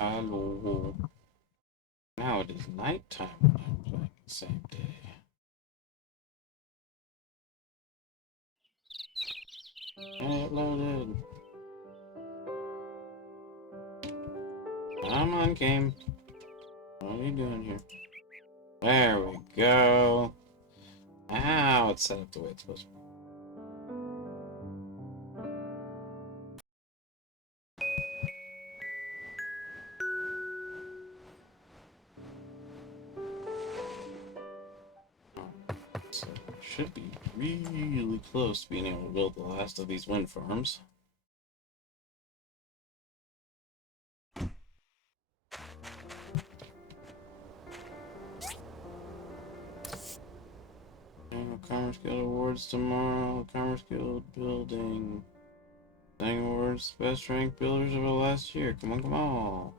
Hello. Now it is nighttime when I'm playing the same day. And it loaded. Come on, game. What are you doing here? There we go. Now it's set up the way it's supposed to be. So should be really close to being able to build the last of these wind farms. Commerce Guild Awards tomorrow. Commerce Guild building. Thing Awards, best ranked builders of the last year. Come on, come on.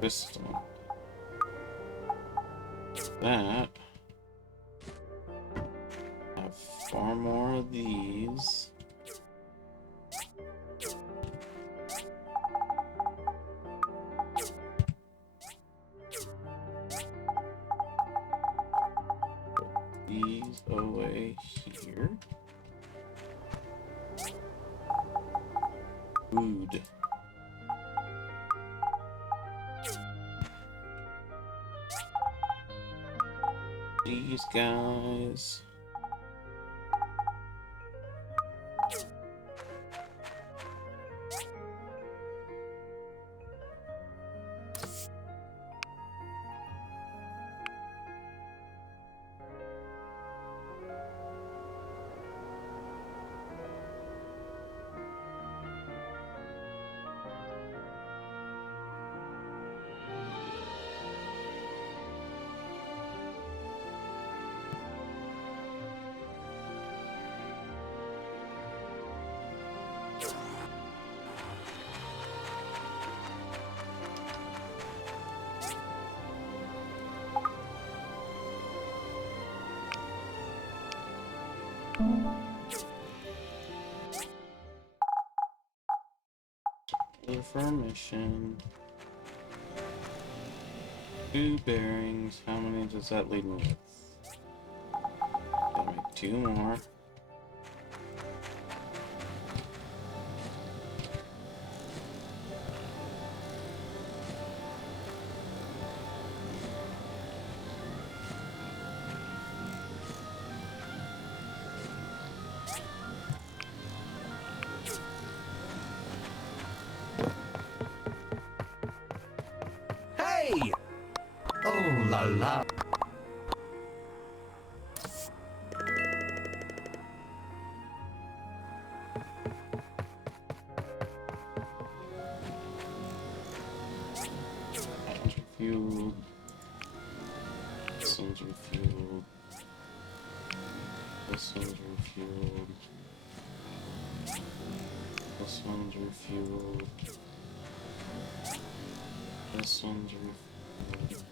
System. That. Have far more of these. Put these away here. Food. These guys. Information. 2 bearings. How many does that leave me with? Gotta make 2 more. Hey! Oh la la. Refueled. This one's refueled. This one's refueled. This one's refueled. This one's refueled.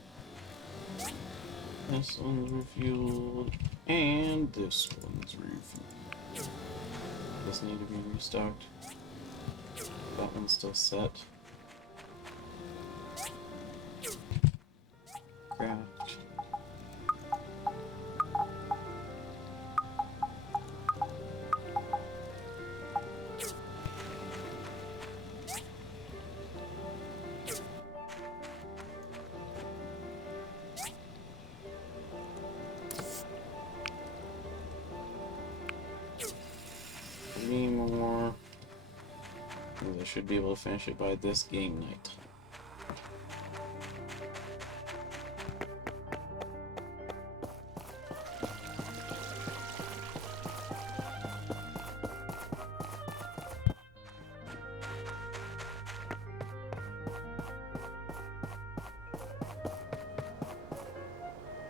This one's refueled. And this one's refueled. This need to be restocked. That one's still set. Craft. Three more. And I should be able to finish it by this game night.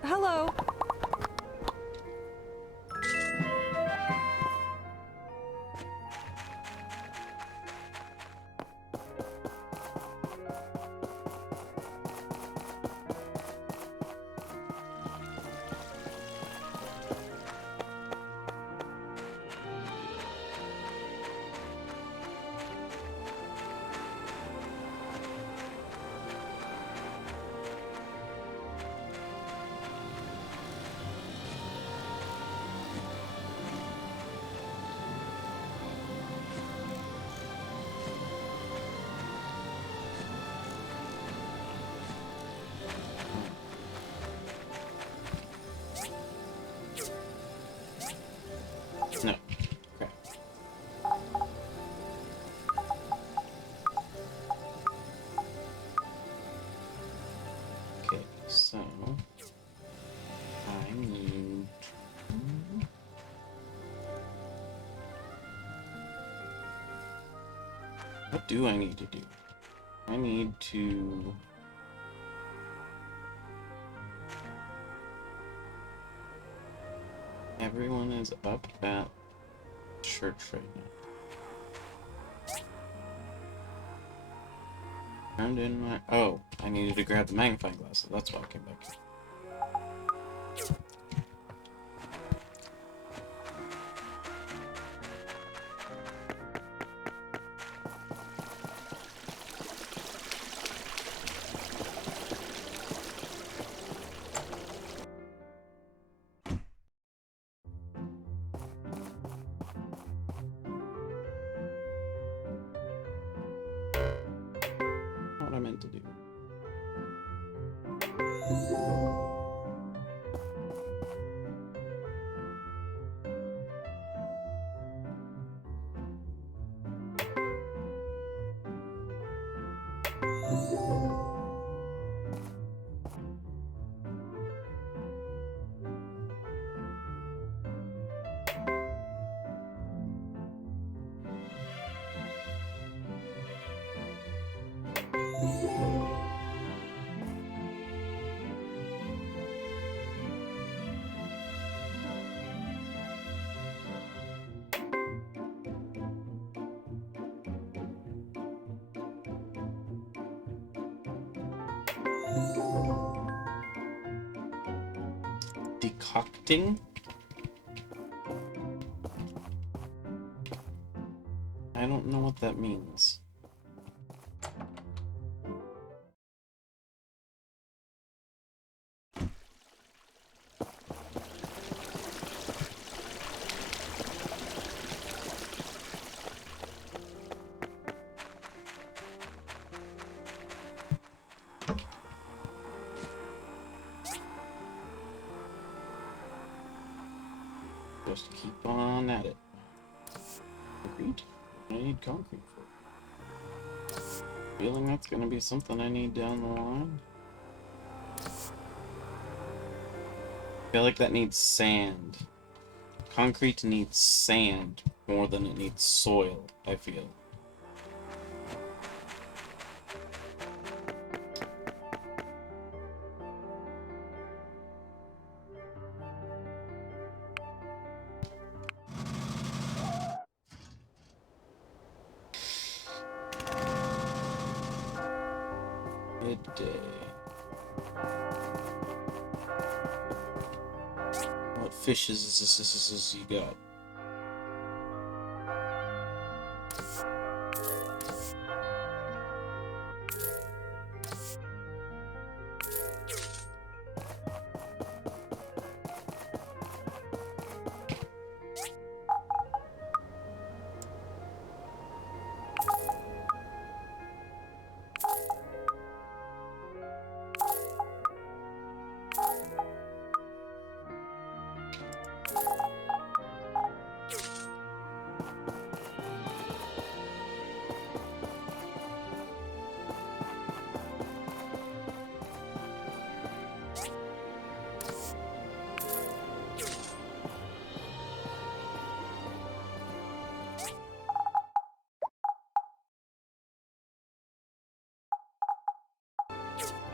Hello. What do I need to do? I need to... Everyone is up at church right now. Turned in my... Oh, I needed to grab the magnifying glass, so that's why I came back here. What I meant to do. Decocting? I don't know what that means. Just keep on at it. Concrete? I need concrete for it. Feeling that's gonna be something I need down the line. Feel like that needs sand. Concrete needs sand more than it needs soil, I feel. Midday. What fishes is you got?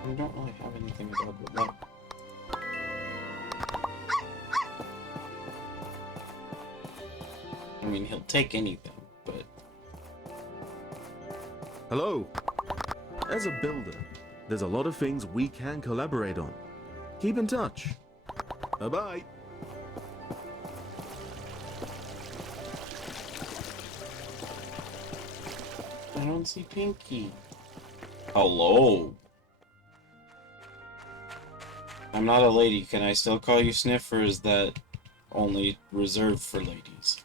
I don't really have anything about the luck. I mean, he'll take anything, but... Hello. As a builder, there's a lot of things we can collaborate on. Keep in touch. Bye-bye. I don't see Pinky. Hello. I'm not a lady. Can I still call you Sniff, or is that only reserved for ladies?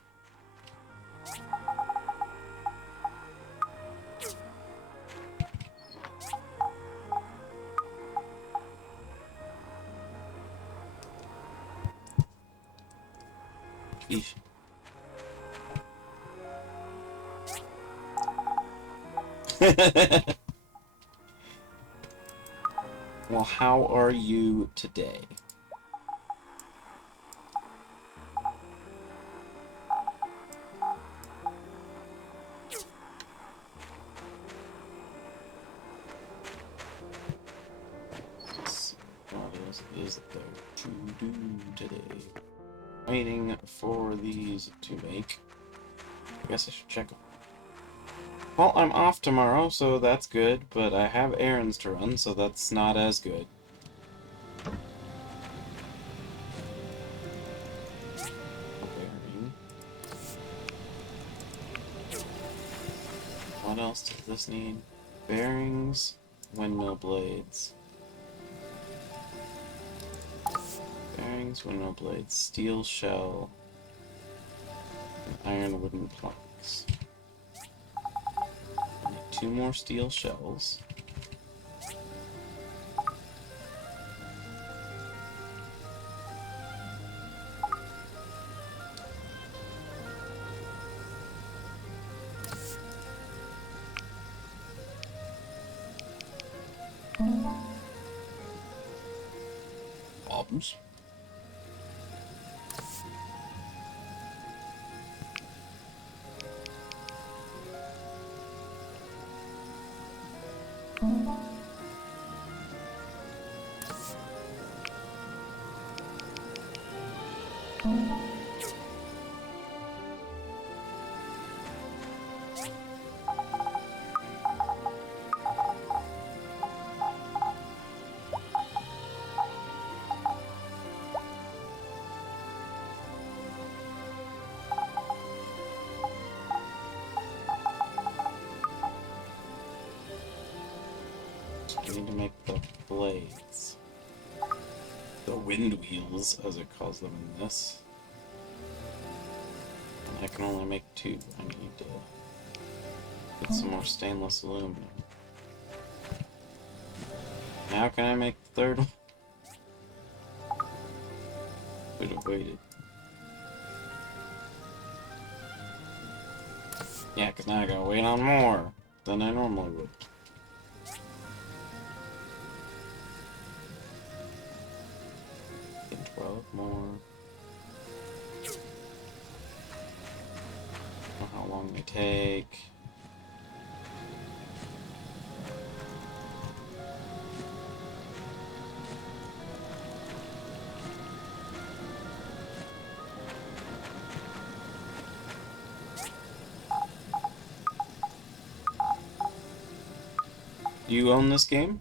Eesh. Well, how are you today? is there to do today? Waiting for these to make. I guess I should check them. Well, I'm off tomorrow, so that's good, but I have errands to run, so that's not as good. Bearing. What else does this need? Bearings, windmill blades. Bearings, windmill blades, steel shell, and iron wooden planks. I need 2 more steel shells. Bombs. We need to make the blades. The wind wheels, as it calls them in this. And I can only make 2. I need to get some more stainless aluminum. How can I make the 3rd one? Would have waited. Yeah, because now I gotta wait on more than I normally would. Get 12 more. Don't know how long they take. Do you own this game?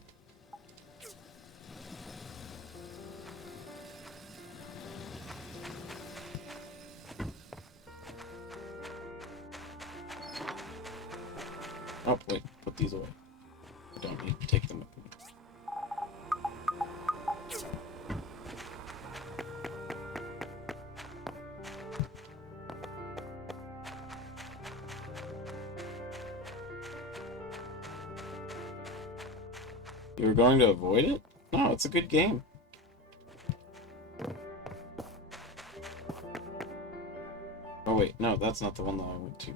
Oh, wait, put these away. I don't need to take them with me. You were going to avoid it? No, it's a good game. Oh wait, no, that's not the one that I went to.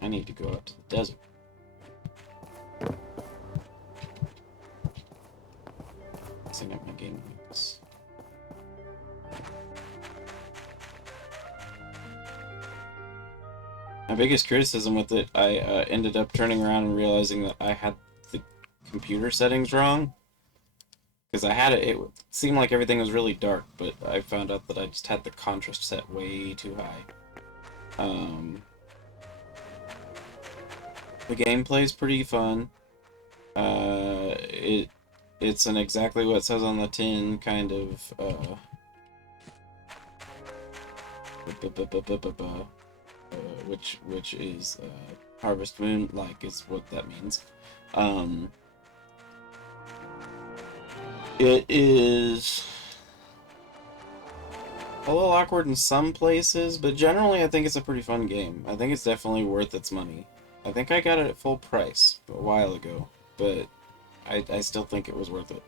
I need to go out to the desert. Setting up my game links. My biggest criticism with it, I ended up turning around and realizing that I had the computer settings wrong. Because I had it seemed like everything was really dark, but I found out that I just had the contrast set way too high. The gameplay's pretty fun. It's an exactly what it says on the tin kind of which is Harvest Moon like is what that means. It is a little awkward in some places, but generally I think it's a pretty fun game. I think it's definitely worth its money. I think I got it at full price a while ago, but I still think it was worth it.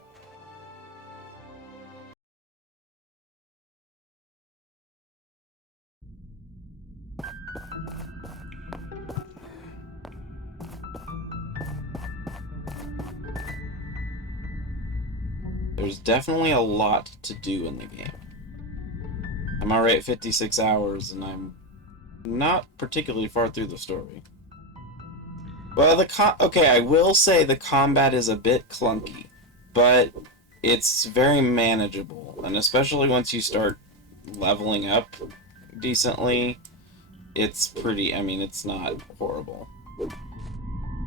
There's definitely a lot to do in the game. I'm already at 56 hours, and I'm not particularly far through the story. Well, okay, I will say the combat is a bit clunky, but it's very manageable, and especially once you start leveling up decently, it's pretty, I mean, it's not horrible.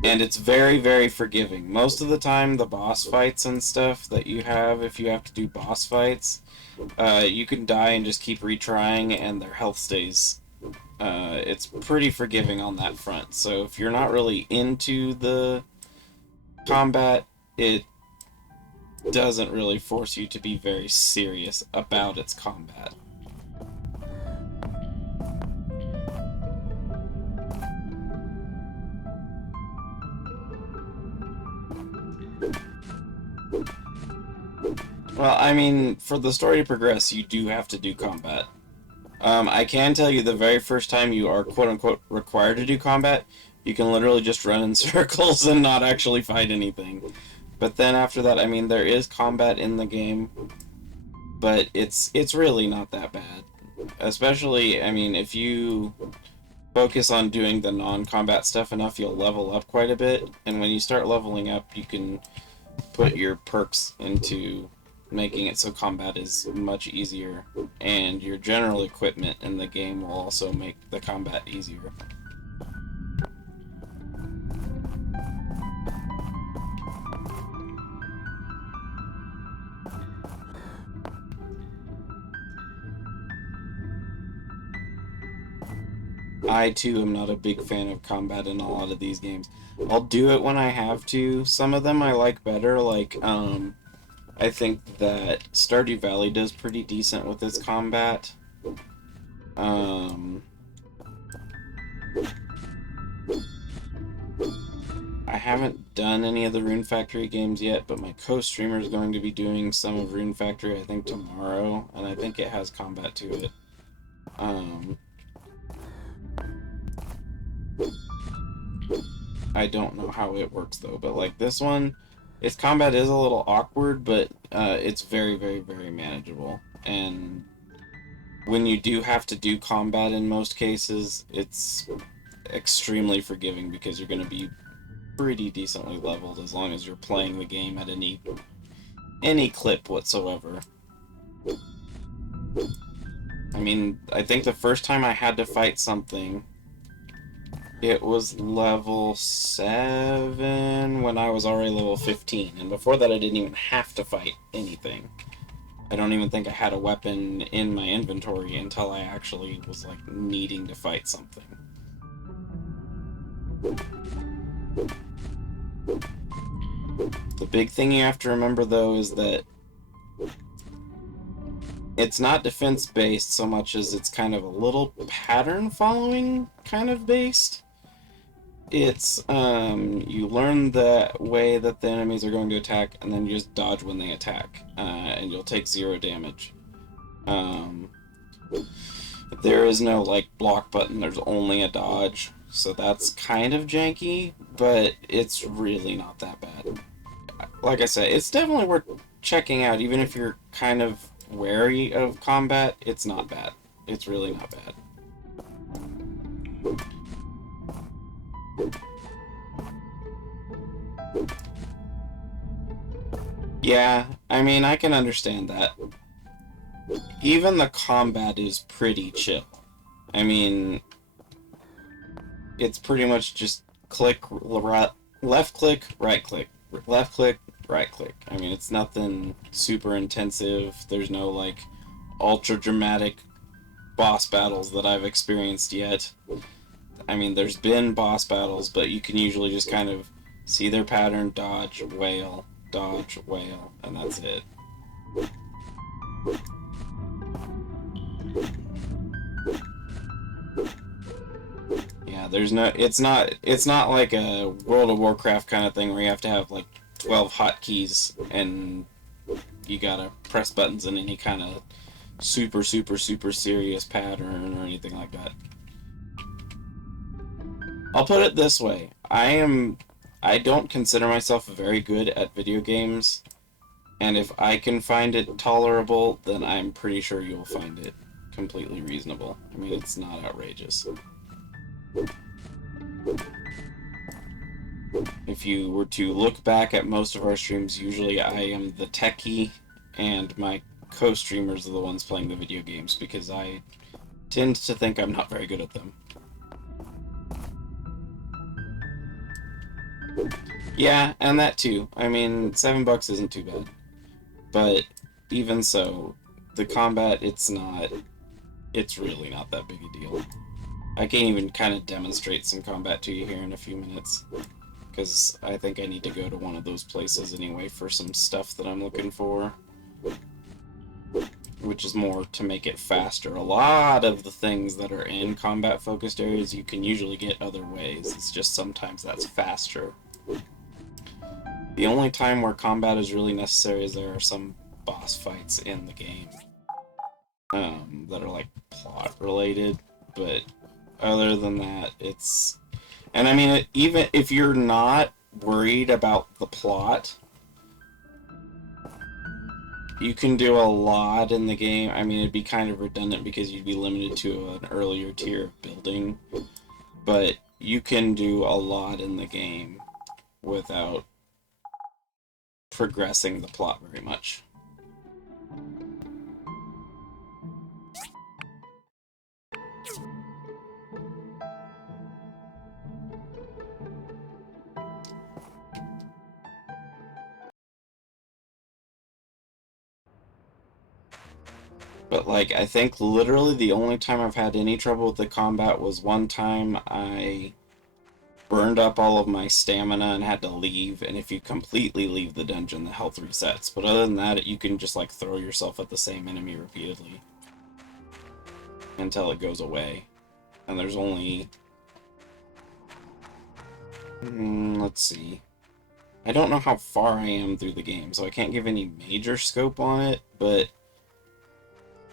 And it's very, very forgiving. Most of the time, the boss fights and stuff that you have, if you have to do boss fights, you can die and just keep retrying, and their health stays. It's pretty forgiving on that front. So if you're not really into the combat, it doesn't really force you to be very serious about its combat. Well, I mean, for the story to progress, you do have to do combat. I can tell you the very first time you are quote-unquote required to do combat, you can literally just run in circles and not actually fight anything. But then after that, I mean, there is combat in the game, but it's really not that bad. Especially, I mean, if you focus on doing the non-combat stuff enough, you'll level up quite a bit, and when you start leveling up, you can put your perks into making it so combat is much easier, and your general equipment in the game will also make the combat easier. I too am not a big fan of combat in a lot of these games. I'll do it when I have to. Some of them I like better, like I think that Stardew Valley does pretty decent with its combat. I haven't done any of the Rune Factory games yet, but my co-streamer is going to be doing some of Rune Factory, I think, tomorrow, and I think it has combat to it. I don't know how it works, though, but, like, this one, its combat is a little awkward, but it's very, very, very manageable. And when you do have to do combat in most cases, it's extremely forgiving because you're going to be pretty decently leveled as long as you're playing the game at any clip whatsoever. I mean, I think the first time I had to fight something, it was level 7 when I was already level 15, and before that I didn't even have to fight anything. I don't even think I had a weapon in my inventory until I actually was, like, needing to fight something. The big thing you have to remember, though, is that it's not defense-based so much as it's kind of a little pattern-following kind of based. It's, you learn the way that the enemies are going to attack, and then you just dodge when they attack, and you'll take 0 damage. There is no, like, block button, there's only a dodge, so that's kind of janky, but it's really not that bad. Like I said, it's definitely worth checking out, even if you're kind of wary of combat, it's not bad. It's really not bad. Yeah, I mean, I can understand that. Even the combat is pretty chill. I mean, it's pretty much just click, left click, right click, left click, right click. I mean, it's nothing super intensive. There's no, like, ultra dramatic boss battles that I've experienced yet. I mean, there's been boss battles, but you can usually just kind of see their pattern, dodge, wail, and that's it. Yeah, there's no, it's not like a World of Warcraft kind of thing where you have to have, like, 12 hotkeys and you gotta press buttons in any kind of super serious pattern or anything like that. I'll put it this way, I don't consider myself very good at video games, and if I can find it tolerable, then I'm pretty sure you'll find it completely reasonable. I mean, it's not outrageous. If you were to look back at most of our streams, usually I am the techie, and my co-streamers are the ones playing the video games, because I tend to think I'm not very good at them. Yeah, and that too. I mean, $7 isn't too bad. But even so, the combat, it's really not that big a deal. I can even kind of demonstrate some combat to you here in a few minutes, because I think I need to go to one of those places anyway for some stuff that I'm looking for, which is more to make it faster. A lot of the things that are in combat-focused areas you can usually get other ways. It's just sometimes that's faster. The only time where combat is really necessary is there are some boss fights in the game that are like plot related, but other than that, it's... And I mean, even if you're not worried about the plot, you can do a lot in the game. I mean, it'd be kind of redundant because you'd be limited to an earlier tier of building, but you can do a lot in the game without progressing the plot very much. But, like, I think literally the only time I've had any trouble with the combat was one time I burned up all of my stamina and had to leave, and if you completely leave the dungeon, the health resets. But other than that, you can just, like, throw yourself at the same enemy repeatedly until it goes away. And there's only... let's see. I don't know how far I am through the game, so I can't give any major scope on it, but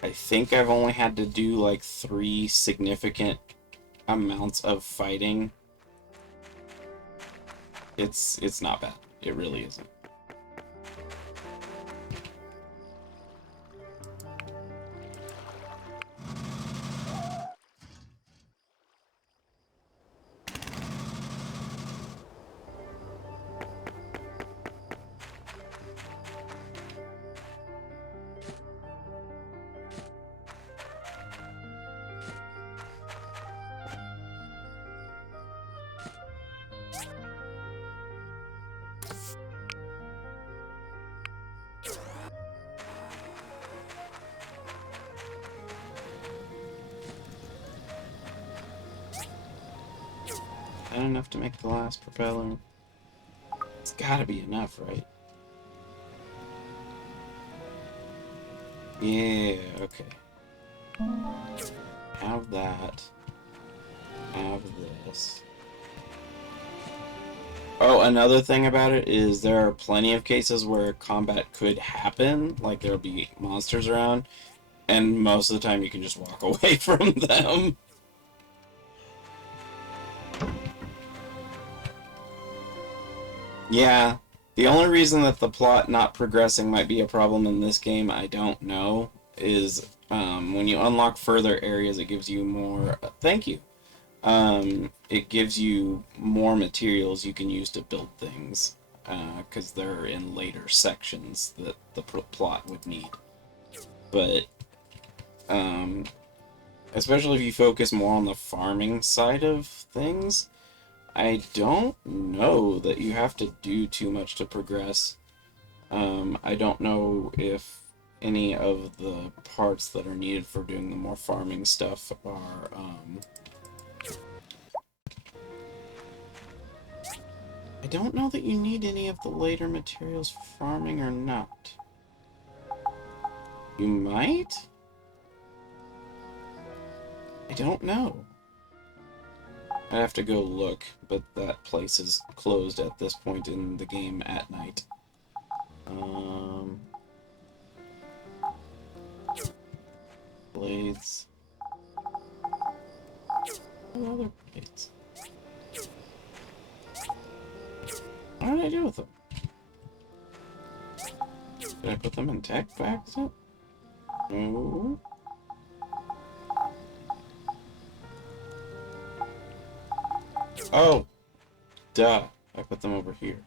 I think I've only had to do like 3 significant amounts of fighting. It's not bad. It really isn't. Not enough to make the last propeller. It's gotta be enough, right? Yeah, okay. Have that. Have this. Oh, another thing about it is there are plenty of cases where combat could happen, like there'll be monsters around, and most of the time you can just walk away from them. Yeah, the only reason that the plot not progressing might be a problem in this game, I don't know, is when you unlock further areas, it gives you more... thank you! It gives you more materials you can use to build things, because they're in later sections that the plot would need. But, especially if you focus more on the farming side of things, I don't know that you have to do too much to progress. I don't know if any of the parts that are needed for doing the more farming stuff are, I don't know that you need any of the later materials for farming or not. You might? I don't know. I'd have to go look, but that place is closed at this point in the game at night. Blades. What other blades? What did I do with them? Did I put them in tech by accident? No. Oh, duh. I put them over here.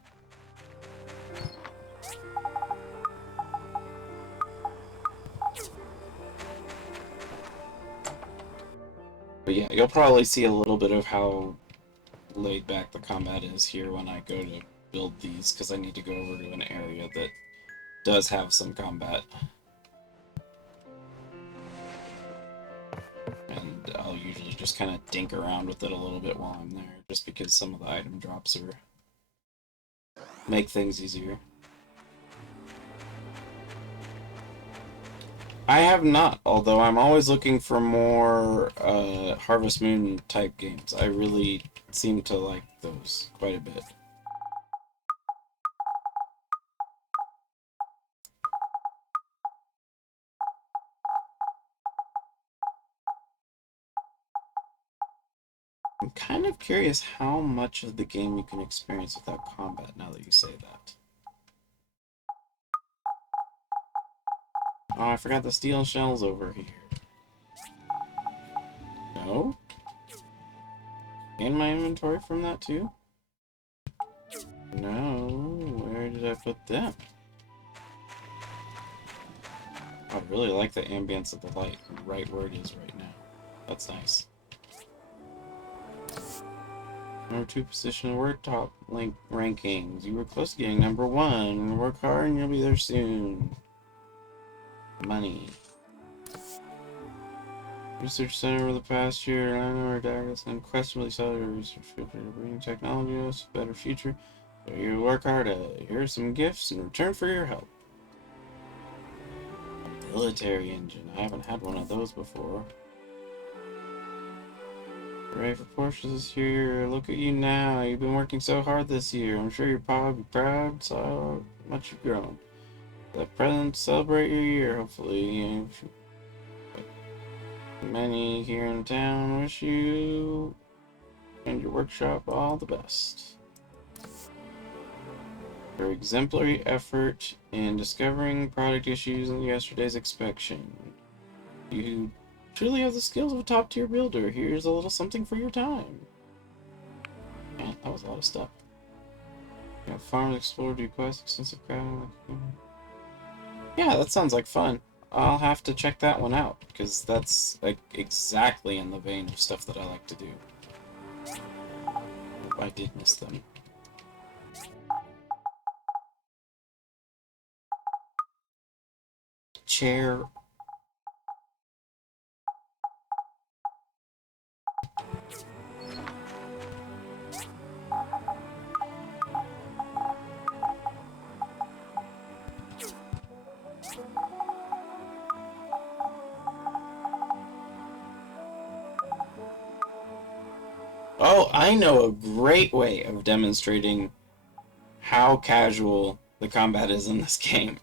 But yeah, you'll probably see a little bit of how laid back the combat is here when I go to build these, because I need to go over to an area that does have some combat. And I'll usually just kind of dink around with it a little bit while I'm there, just because some of the item drops are make things easier. I have not, although I'm always looking for more Harvest Moon type games. I really seem to like those quite a bit. I'm kind of curious how much of the game you can experience without combat now that you say that. Oh, I forgot the steel shells over here. No? In my inventory from that too? No, where did I put them? I really like the ambience of the light right where it is right now. That's nice. Number 2 position, word top link rankings. You were close to getting number 1. Work hard and you'll be there soon. Money. Research center over the past year, I know our data unquestionably saw your research field for bringing technology to us a better future. So you work hard at it. Here are some gifts in return for your help. A military engine. I haven't had one of those before. Hooray for Portia this year. Look at you now. You've been working so hard this year. I'm sure you're probably proud so much you've grown. The present celebrate your year, hopefully. Many here in town wish you and your workshop all the best. For exemplary effort in discovering product issues in yesterday's inspection. You truly have the skills of a top-tier builder. Here's a little something for your time. Man, that was a lot of stuff. Yeah, farms explored, request, extensive crowd. Yeah, that sounds like fun. I'll have to check that one out, because that's like exactly in the vein of stuff that I like to do. I did miss them. Chair. Oh, I know a great way of demonstrating how casual the combat is in this game.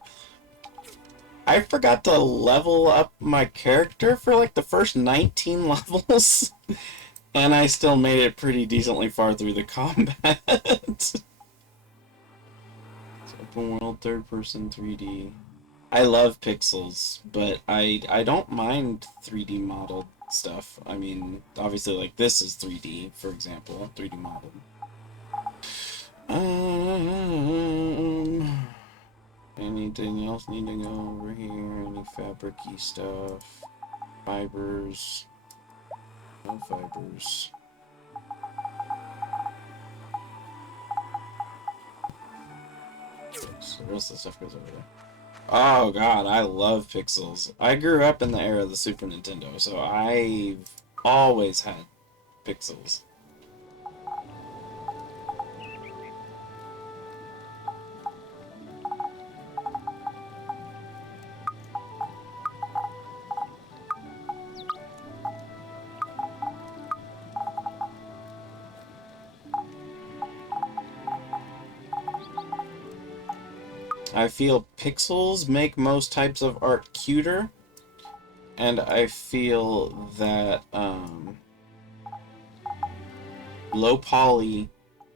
I forgot to level up my character for like the first 19 levels, and I still made it pretty decently far through the combat. It's open world, third person, 3D. I love pixels, but I don't mind 3D modeled stuff. I mean, obviously, like this is 3D, for example, 3D modeled. Anything else need to go over here? Any fabric-y stuff? Fibers. No fibers. So the rest of the stuff goes over there. Oh god, I love pixels. I grew up in the era of the Super Nintendo, so I've always had pixels. I feel pixels make most types of art cuter, and I feel that low poly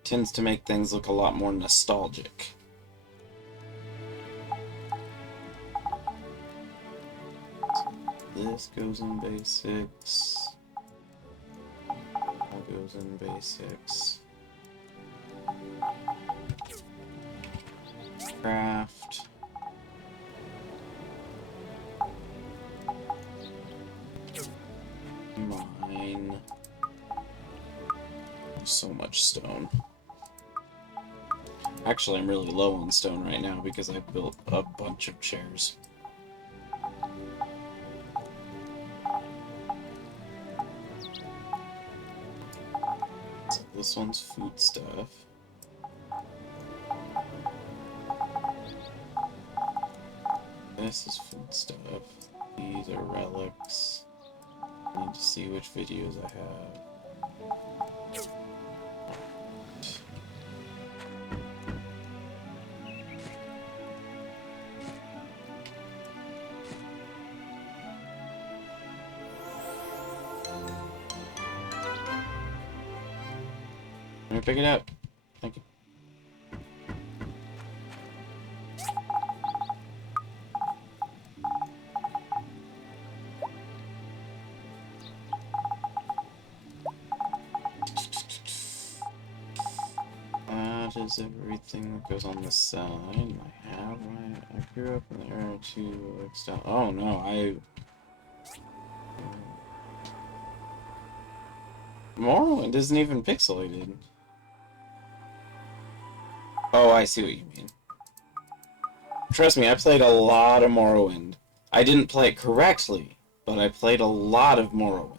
tends to make things look a lot more nostalgic. This goes in basics. That goes in basics. craft. Mine. So much stone. Actually, I'm really low on stone right now because I built a bunch of chairs. So this one's food stuff. This is food stuff. These are relics. I need to see which videos I have. Let me pick it up. Thank you. That is everything that goes on the side. I grew up in the era to extend. Oh no, Morrowind isn't even pixelated. Oh, I see what you mean. Trust me, I played a lot of Morrowind. I didn't play it correctly, but I played a lot of Morrowind.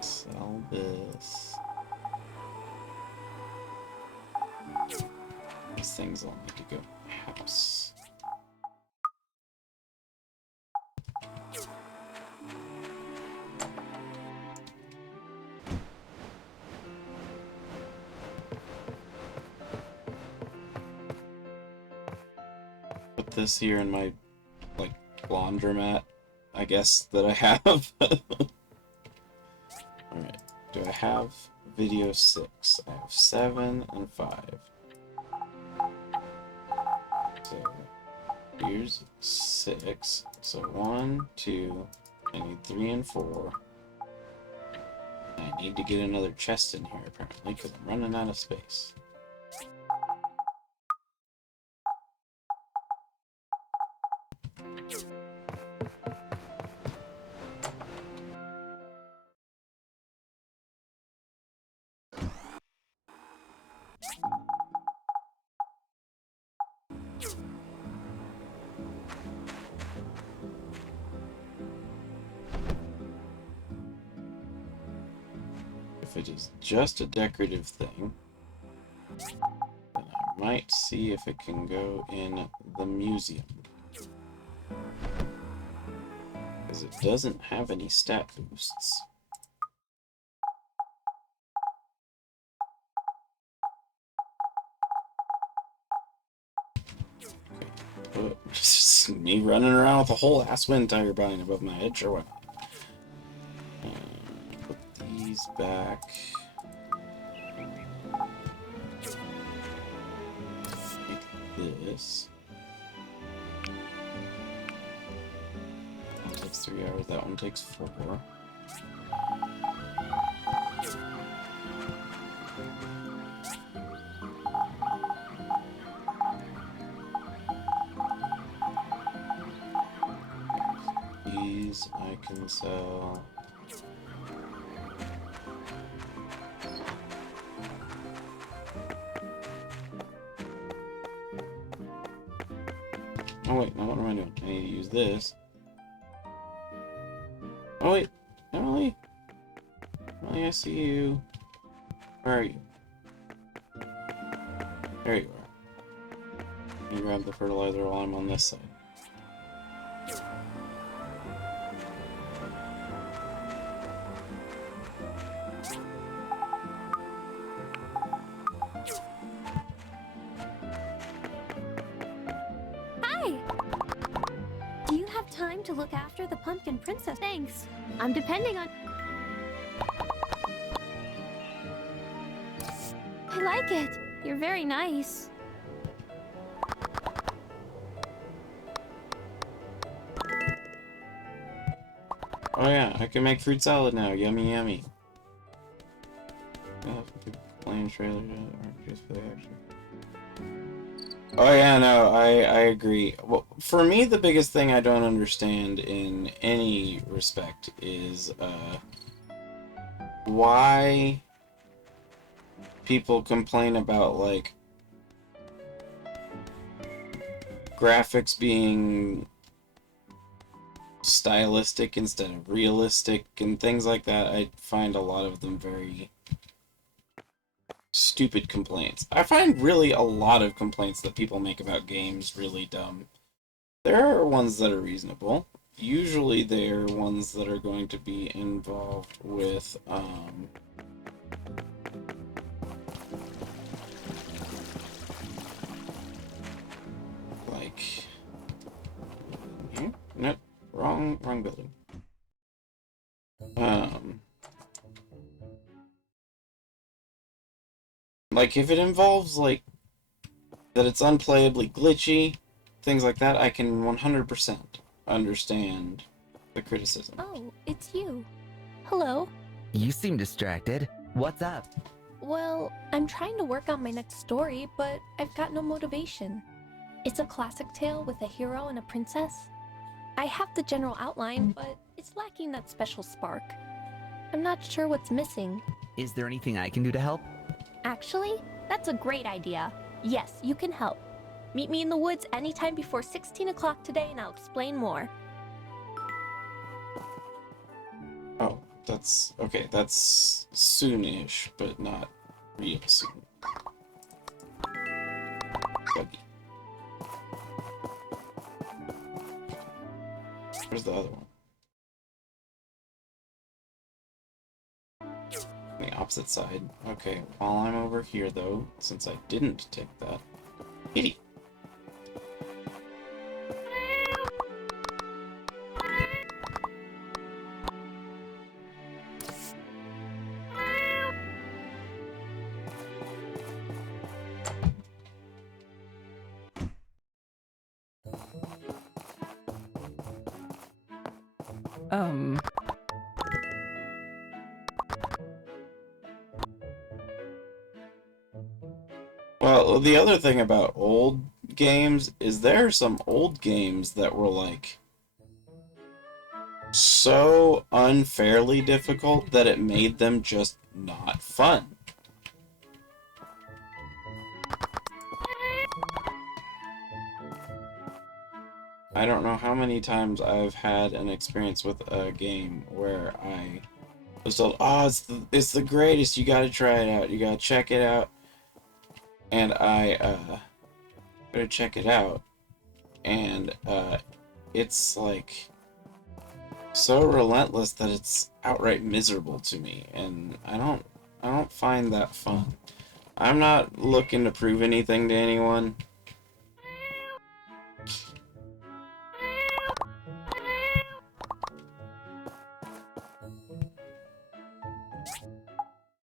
Sell this. These things all need to go in my house. Put this here in my, like, laundromat, I guess, that I have. Alright, do I have video 6? I have 7 and 5. So, here's 6. So 1, 2, I need 3 and 4. I need to get another chest in here, apparently, because I'm running out of space. If it is just a decorative thing, then I might see if it can go in the museum. Because it doesn't have any stat boosts. Okay, but just me running around with a whole ass wind turbine above my head, sure why not. Put these back. Make this. That one takes 3 hours, that one takes 4. These I can sell. Oh wait, now what am I doing? I need to use this. Oh wait, Emily? Emily, I see you. Where are you? There you are. You grab the fertilizer while I'm on this side. Hi! Do you have time to look after the pumpkin princess? Thanks. I'm depending on... I like it. You're very nice. Oh yeah, I can make fruit salad now. Yummy, yummy. Playing trailer just for the action. Oh yeah, no, I agree. Well, for me, the biggest thing I don't understand in any respect is why people complain about like graphics being stylistic instead of realistic and things like that. I find a lot of them very stupid complaints. I find really a lot of complaints that people make about games really dumb. There are ones that are reasonable. Usually they're ones that are going to be involved with, like... Nope, wrong building. Like, if it involves, like, that it's unplayably glitchy, things like that, I can 100% understand the criticism. Oh, it's you. Hello. You seem distracted. What's up? Well, I'm trying to work on my next story, but I've got no motivation. It's a classic tale with a hero and a princess. I have the general outline, but it's lacking that special spark. I'm not sure what's missing. Is there anything I can do to help? Actually, that's a great idea. Yes, you can help. Meet me in the woods anytime before 16 o'clock today and I'll explain more. Oh, that's... okay, that's soon-ish, but not real soon. Buggy. Where's the other one? The opposite side. Okay, while I'm over here, though, since I didn't take that... Idiot! Well, the other thing about old games is there are some old games that were, like, so unfairly difficult that it made them just not fun. I don't know how many times I've had an experience with a game where I was told, oh, it's the greatest, you gotta try it out, you gotta check it out. And I, better check it out. And, it's, like, so relentless that it's outright miserable to me. And I don't find that fun. I'm not looking to prove anything to anyone.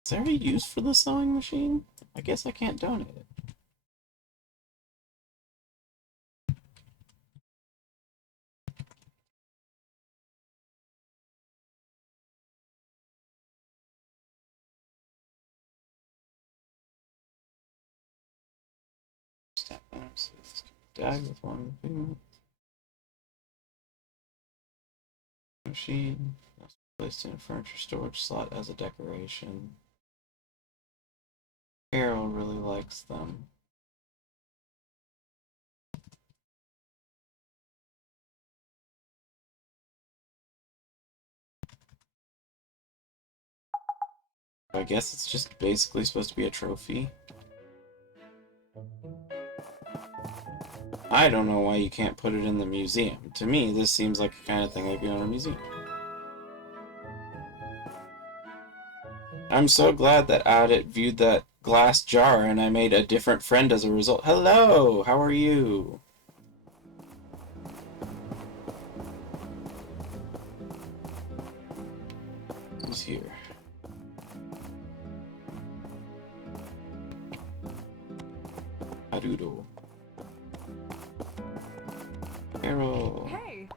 Is there a use for the sewing machine? I guess I can't donate it. Step die with one thing. Machine placed in a furniture storage slot as a decoration. Carol really likes them. I guess it's just basically supposed to be a trophy. I don't know why you can't put it in the museum. To me, this seems like the kind of thing that'd be in a museum. I'm so glad that Audit viewed that glass jar and I made a different friend as a result. Hello! How are you? Who's here? Harudo. Carol. Hey!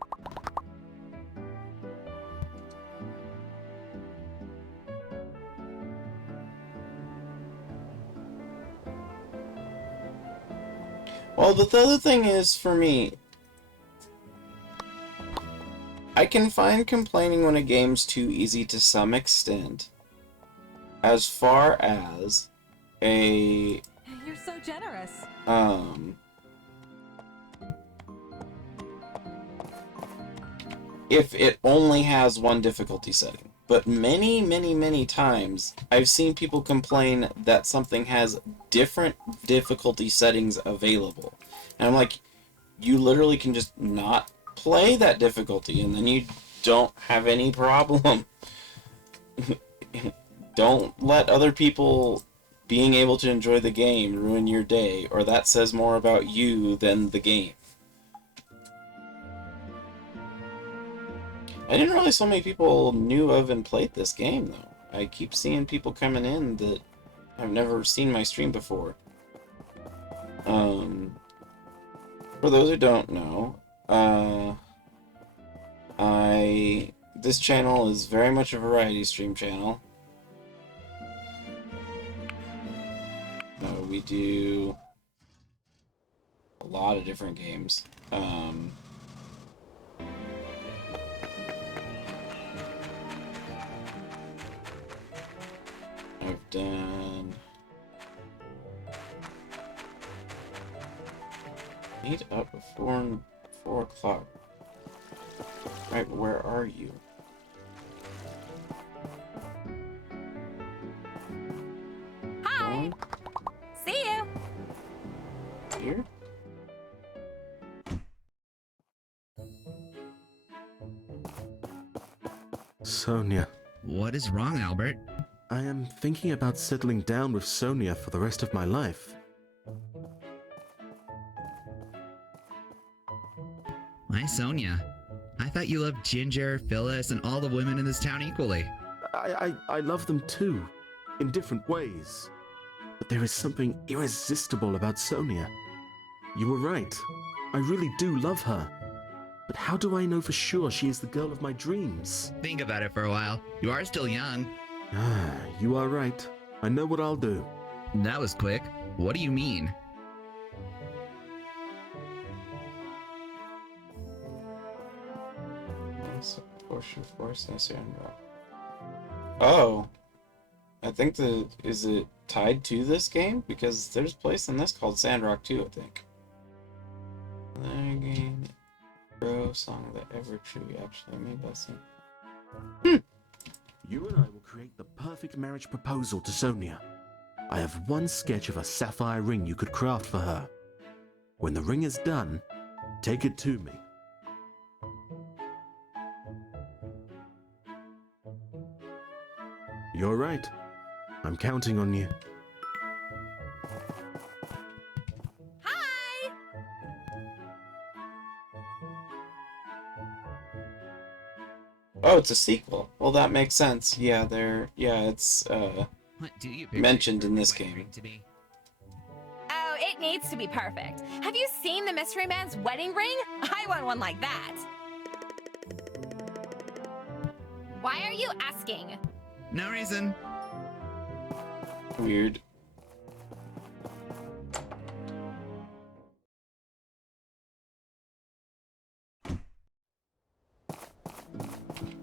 Well, but the other thing is, for me, I can find complaining when a game's too easy to some extent. As far as a... You're so generous. If it only has one difficulty setting. But many, many, many times, I've seen people complain that something has different difficulty settings available. And I'm like, you literally can just not play that difficulty, and then you don't have any problem. Don't let other people being able to enjoy the game ruin your day, or that says more about you than the game. I didn't realize so many people knew of and played this game, though. I keep seeing people coming in that have never seen my stream before. For those who don't know, this channel is very much a variety stream channel. We do a lot of different games. I've done... Meet up before 4 o'clock. Right, where are you? Hi! Going? See you! Here? Sonia. What is wrong, Albert? I am thinking about settling down with Sonia for the rest of my life. Why Sonia? I thought you loved Ginger, Phyllis, and all the women in this town equally. I love them too, in different ways. But there is something irresistible about Sonia. You were right. I really do love her. But how do I know for sure she is the girl of my dreams? Think about it for a while. You are still young. Ah, you are right. I know what I'll do. That was quick. What do you mean? Portia, and Sandrock. Oh. I think is it tied to this game? Because there's a place in this called Sandrock too, I think. Another game. Bro, song that ever truly actually made that sing. You and I will create the perfect marriage proposal to Sonia. I have one sketch of a sapphire ring you could craft for her. When the ring is done, take it to me. You're right. I'm counting on you. Hi! Oh, it's a sequel. Well, that makes sense. Yeah, it's What do you picture mentioned your in this wedding game. ring to be? Oh, it needs to be perfect. Have you seen the mystery man's wedding ring? I want one like that. Why are you asking? No reason. Weird.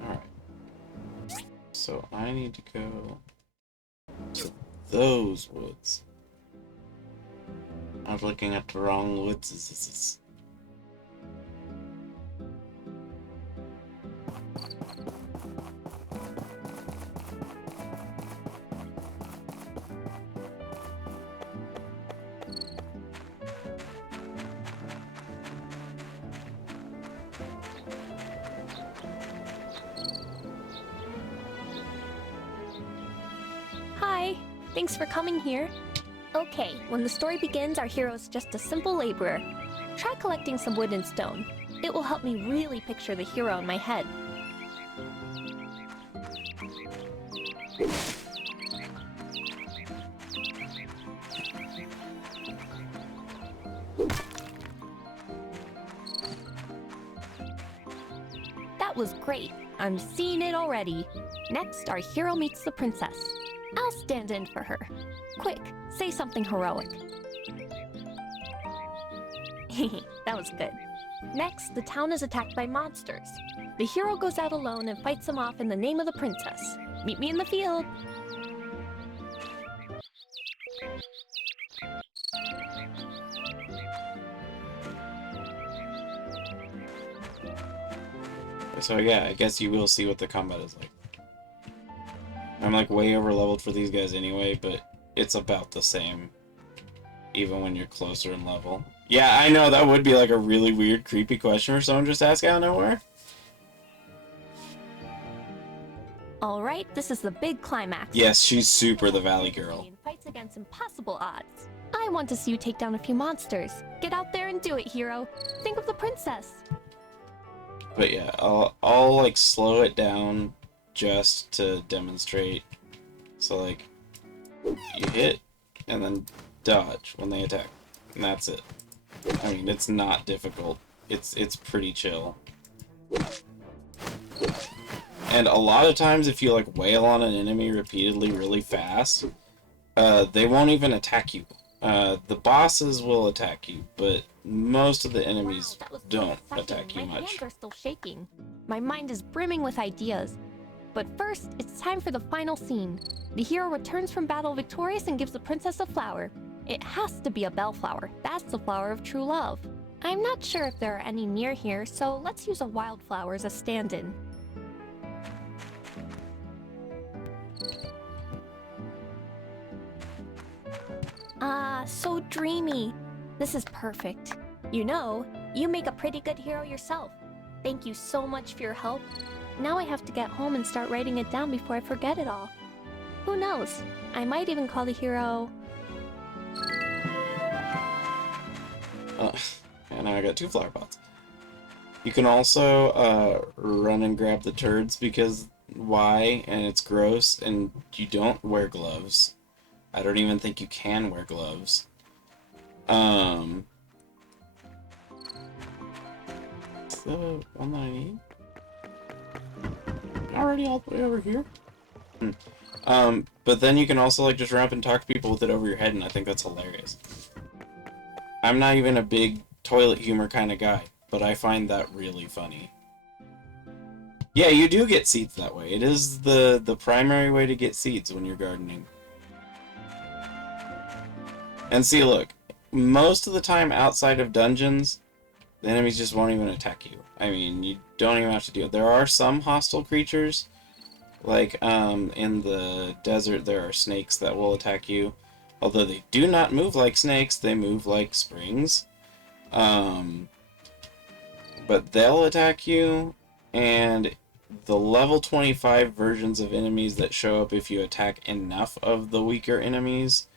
Alright. So I need to go to those woods. I was looking at the wrong woods. Hi, thanks for coming here. Okay, when the story begins, our hero is just a simple laborer. Try collecting some wood and stone. It will help me really picture the hero in my head. That was great. I'm seeing it already. Next, our hero meets the princess. I'll stand in for her. Quick, say something heroic. That was good. Next, the town is attacked by monsters. The hero goes out alone and fights them off in the name of the princess. Meet me in the field. So yeah, I guess you will see what the combat is like. I'm like way over leveled for these guys anyway, but it's about the same, even when you're closer in level. Yeah, I know, that would be like a really weird, creepy question for someone just to ask out of nowhere. Alright, this is the big climax. Yes, she's super the Valley Girl. Fights against impossible odds. I want to see you take down a few monsters. Get out there and do it, hero. Think of the princess. But yeah, I'll like slow it down just to demonstrate. So like, you hit and then dodge when they attack, and that's it. I mean, it's not difficult. It's pretty chill. And a lot of times, if you like wail on an enemy repeatedly really fast, they won't even attack you. The bosses will attack you, but most of the enemies don't attack you My much. hands are still shaking. My mind is brimming with ideas. But first, it's time for the final scene. The hero returns from battle victorious and gives the princess a flower. It has to be a bellflower. That's the flower of true love. I'm not sure if there are any near here, so let's use a wildflower as a stand-in. Ah, so dreamy. This is perfect. You know, you make a pretty good hero yourself. Thank you so much for your help. Now I have to get home and start writing it down before I forget it all. Who knows? I might even call the hero... And now I got 2 flower pots. You can also run and grab the turds because why? And it's gross, and you don't wear gloves. I don't even think you can wear gloves. Is the one that I need? Already all the way over here? But then you can also like just run up and talk to people with it over your head, and I think that's hilarious. I'm not even a big toilet humor kind of guy, but I find that really funny. Yeah, you do get seeds that way. It is the primary way to get seeds when you're gardening. And see, look, most of the time outside of dungeons, the enemies just won't even attack you. I mean, you don't even have to do it. There are some hostile creatures, like in the desert there are snakes that will attack you. Although they do not move like snakes, they move like springs. But they'll attack you, and the level 25 versions of enemies that show up if you attack enough of the weaker enemies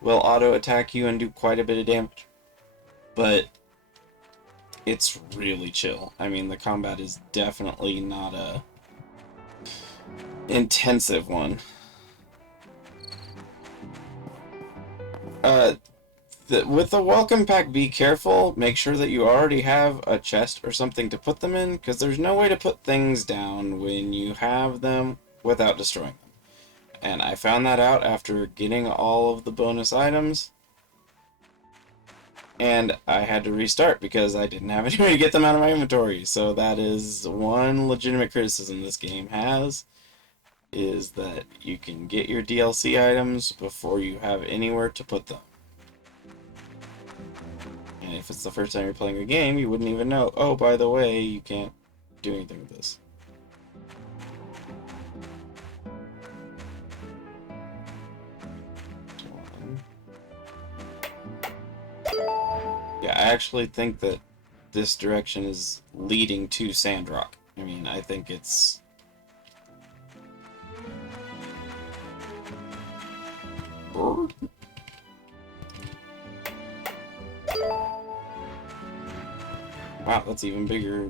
will auto-attack you and do quite a bit of damage. But it's really chill. I mean, the combat is definitely not a intensive one. With the welcome pack, be careful. Make sure that you already have a chest or something to put them in, because there's no way to put things down when you have them without destroying them. And I found that out after getting all of the bonus items, and I had to restart because I didn't have any way to get them out of my inventory. So that is one legitimate criticism this game has, is that you can get your DLC items before you have anywhere to put them. And if it's the first time you're playing a game, you wouldn't even know, oh, by the way, you can't do anything with this. Yeah, I actually think that this direction is leading to Sandrock. I mean, I think it's... Wow, that's even bigger.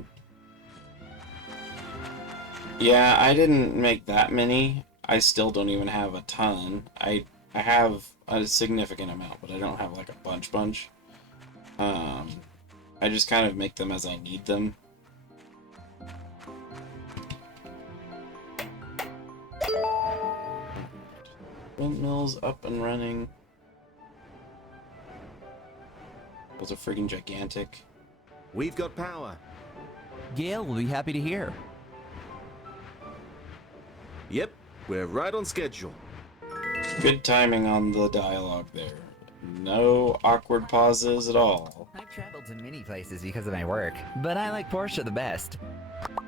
Yeah, I didn't make that many. I still don't even have a ton. I have a significant amount, but I don't have like a bunch. I just kind of make them as I need them. Windmills up and running. Those are freaking gigantic. We've got power. Gail will be happy to hear. Yep, we're right on schedule. Good timing on the dialogue there. No awkward pauses at all. I've traveled to many places because of my work, but I like Portia the best.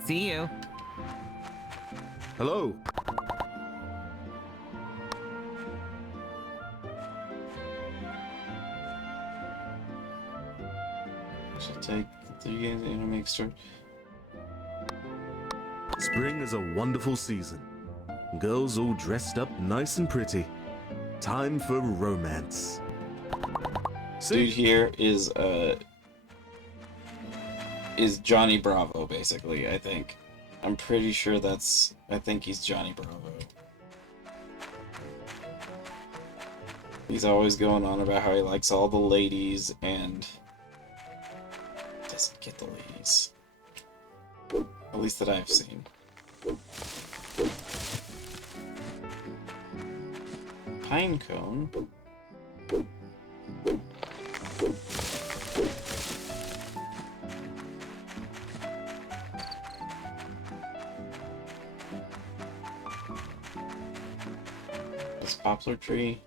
See you. Hello. Should take 3 games to make story. Spring is a wonderful season. Girls all dressed up nice and pretty. Time for romance. Dude here is Johnny Bravo, basically, I think. I'm pretty sure I think he's Johnny Bravo. He's always going on about how he likes all the ladies and doesn't get the ladies. At least that I've seen. Pine cone? This poplar tree?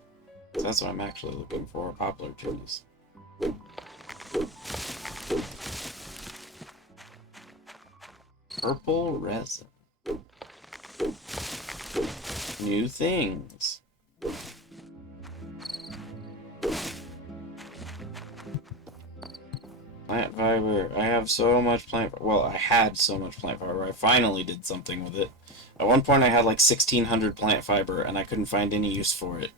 That's what I'm actually looking for, poplar trees. Purple resin. New things. Plant fiber. I have so much plant. Well, I had so much plant fiber. I finally did something with it. At one point, I had like 1,600 plant fiber, and I couldn't find any use for it.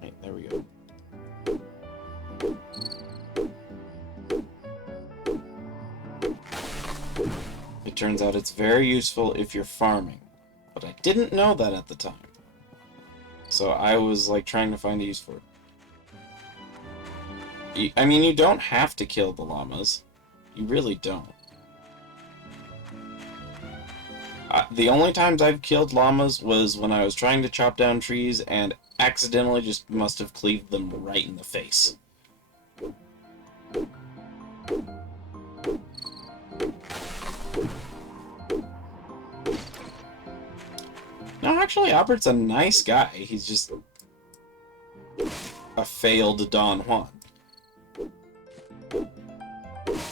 Right, there we go. It turns out it's very useful if you're farming, but I didn't know that at the time. So I was like trying to find a use for it. I mean, you don't have to kill the llamas. You really don't. The only times I've killed llamas was when I was trying to chop down trees and accidentally just must have cleaved them right in the face. No, actually, Albert's a nice guy. He's just a failed Don Juan.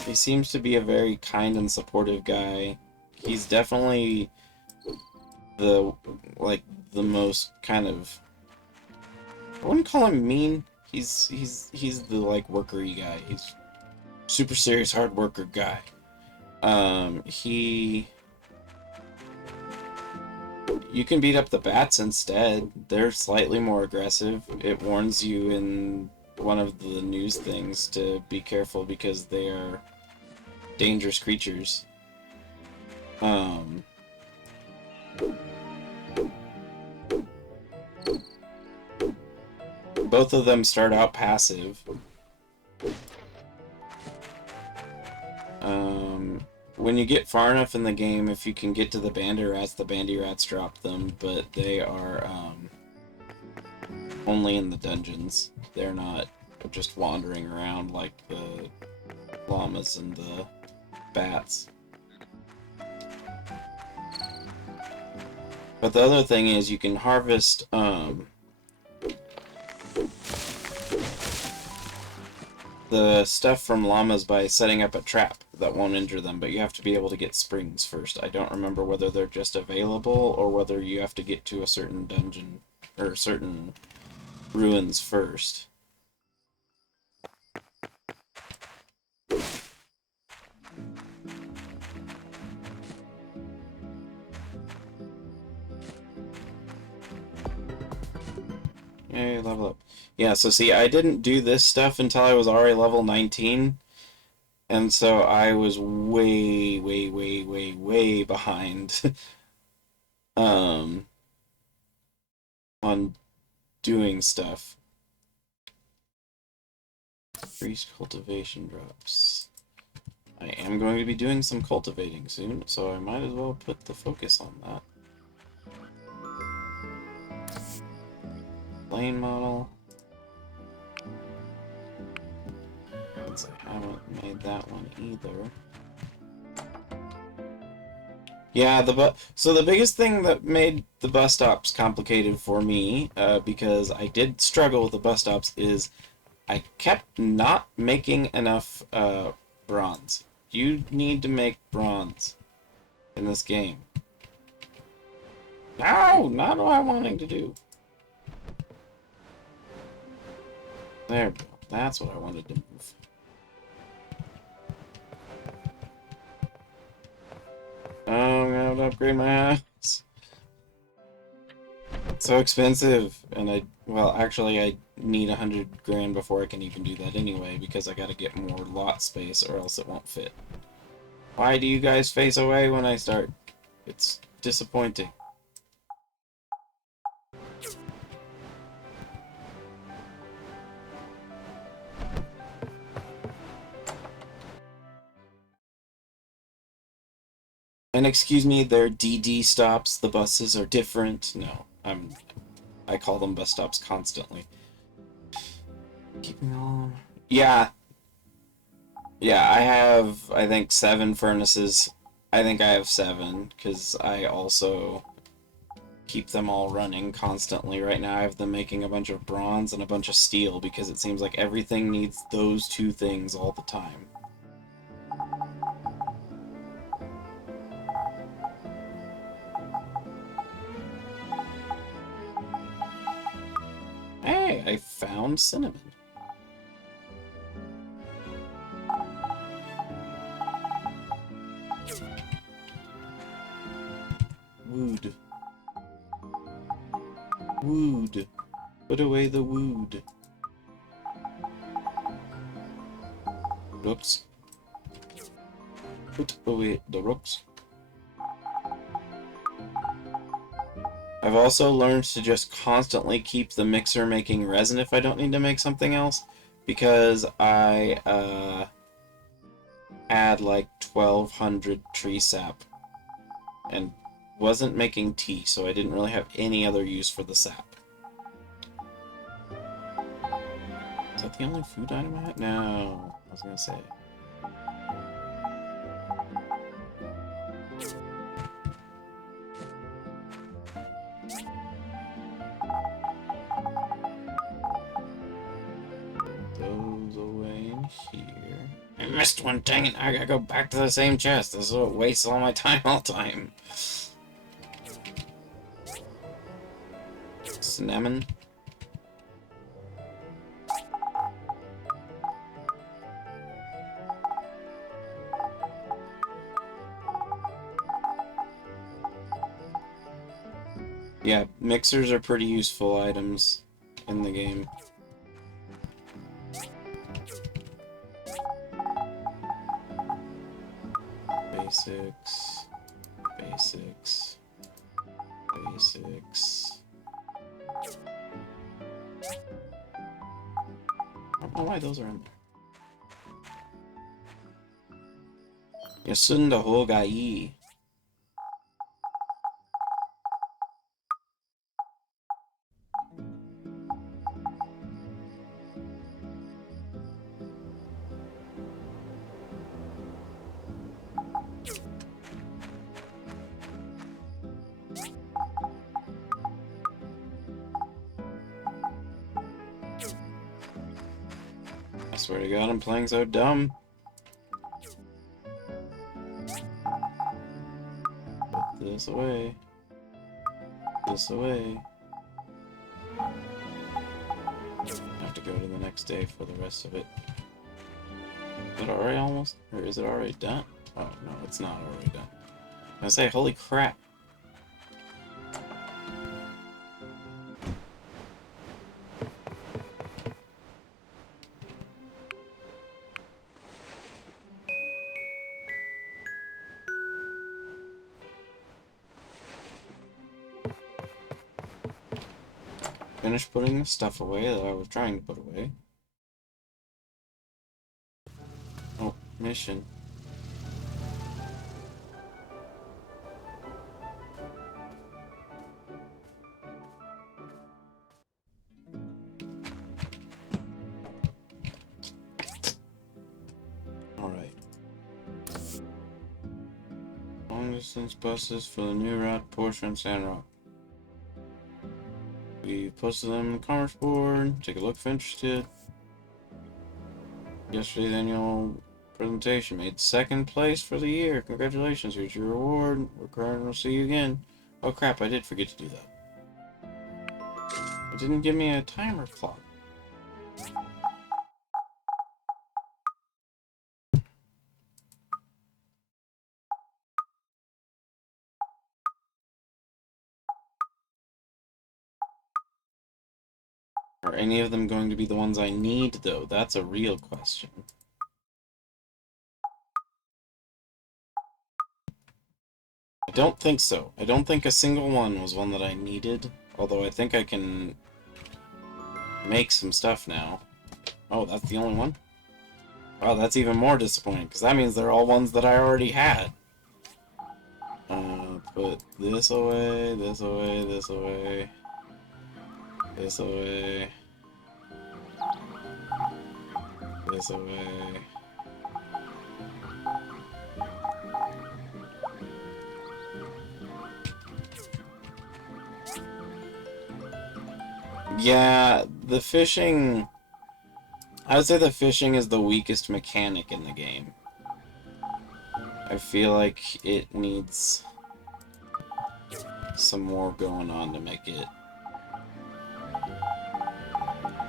He seems to be a very kind and supportive guy. He's definitely the most kind of, I wouldn't call him mean. He's the like workery guy. He's super serious hard worker guy. You can beat up the bats instead. They're slightly more aggressive. It warns you in one of the news things to be careful because they are dangerous creatures. Both of them start out passive. When you get far enough in the game, if you can get to the bandy rats drop them, but they are only in the dungeons. They're not just wandering around like the llamas and the bats. But the other thing is you can harvest the stuff from llamas by setting up a trap that won't injure them, but you have to be able to get springs first. I don't remember whether they're just available or whether you have to get to a certain dungeon or certain ruins first. Yay, level up. Yeah, so see, I didn't do this stuff until I was already level 19. And so I was way behind on doing stuff. Increased cultivation drops. I am going to be doing some cultivating soon, so I might as well put the focus on that. Lane model. Since I haven't made that one either. Yeah, so the biggest thing that made the bus stops complicated for me, because I did struggle with the bus stops, is I kept not making enough bronze. You need to make bronze in this game. No, not what I'm wanting to do. There we go. That's what I wanted to move. Oh, I'm gonna have to upgrade my house. It's so expensive, and well, actually, I need 100 grand before I can even do that anyway, because I gotta get more lot space, or else it won't fit. Why do you guys face away when I start? It's disappointing. And excuse me, they're DD stops. The buses are different. No, I call them bus stops constantly. Keeping on. Yeah. Yeah, I have, I think, 7 furnaces. I think I have 7, because I also keep them all running constantly. Right now I have them making a bunch of bronze and a bunch of steel, because it seems like everything needs those 2 things all the time. Hey, I found cinnamon. Wood. Wood. Put away the wood. Rooks. Put away the rooks. I've also learned to just constantly keep the mixer making resin if I don't need to make something else, because I had like 1200 tree sap and wasn't making tea, so I didn't really have any other use for the sap. Is that the only food item I had? No, I was gonna say. Those away in here. I missed one, dang it! I gotta go back to the same chest. This is what wastes all my time all the time. Cinnamon. Yeah, mixers are pretty useful items in the game. Basics. Basics. Basics. I don't know why those are in there. Yasunda hoga ii. I swear to God, I'm playing so dumb. Put this away. This away. I have to go to the next day for the rest of it. Is it already almost? Or is it already done? Oh, no, it's not already done. I say, holy crap. Finish putting the stuff away that I was trying to put away. Oh, mission. Long distance buses for the new route, Portia and Sandrock. We posted them on the commerce board. Take a look if interested. Yesterday's annual presentation made second place for the year. Congratulations, here's your reward. We're current, we'll see you again. Oh crap, I did forget to do that. It didn't give me a timer clock. Are any of them going to be the ones I need, though? That's a real question. I don't think so. I don't think a single one was one that I needed, although I think I can make some stuff now. Oh, that's the only one? Oh, that's even more disappointing, because that means they're all ones that I already had. Put this away, this away, this away, this away, this away. Yeah, the fishing... I would say the fishing is the weakest mechanic in the game. I feel like it needs some more going on to make it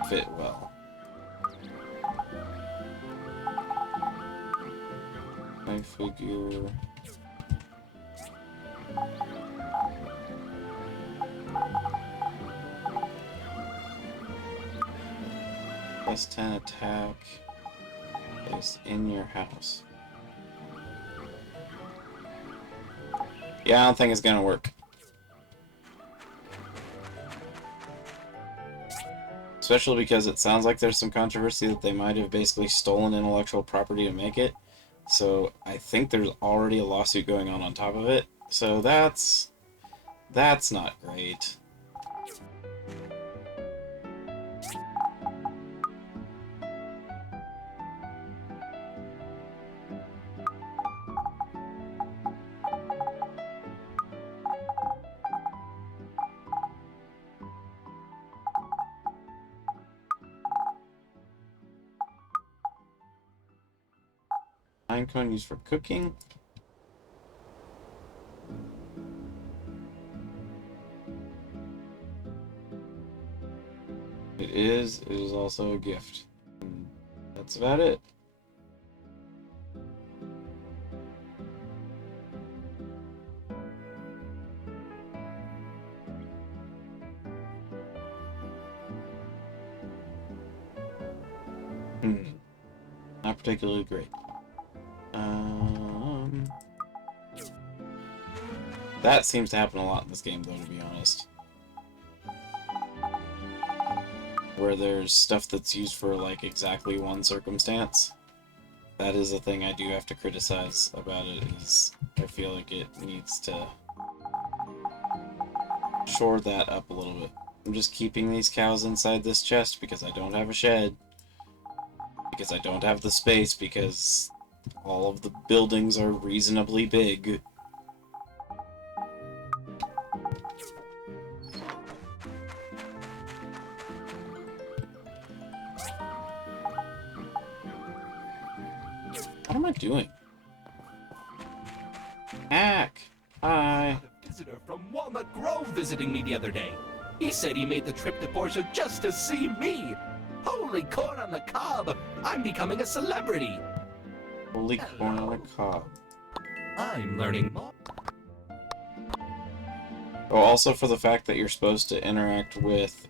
fit well. I figure... Plus 10 attack is in your house. Yeah, I don't think it's gonna work. Especially because it sounds like there's some controversy that they might have basically stolen intellectual property to make it. So I think there's already a lawsuit going on top of it. So that's not great. Pine cone used for cooking. It is also a gift. And that's about it. Not particularly great. That seems to happen a lot in this game, though, to be honest. Where there's stuff that's used for, like, exactly one circumstance. That is a thing I do have to criticize about it, is I feel like it needs to shore that up a little bit. I'm just keeping these cows inside this chest because I don't have a shed. Because I don't have the space, because all of the buildings are reasonably big. What am I doing? Hack! Hi! A visitor from Walnut Grove visiting me the other day. He said he made the trip to Portia just to see me. Holy corn on the cob! I'm becoming a celebrity. Holy corn on a cob. I'm learning more. Oh, also for the fact that you're supposed to interact with,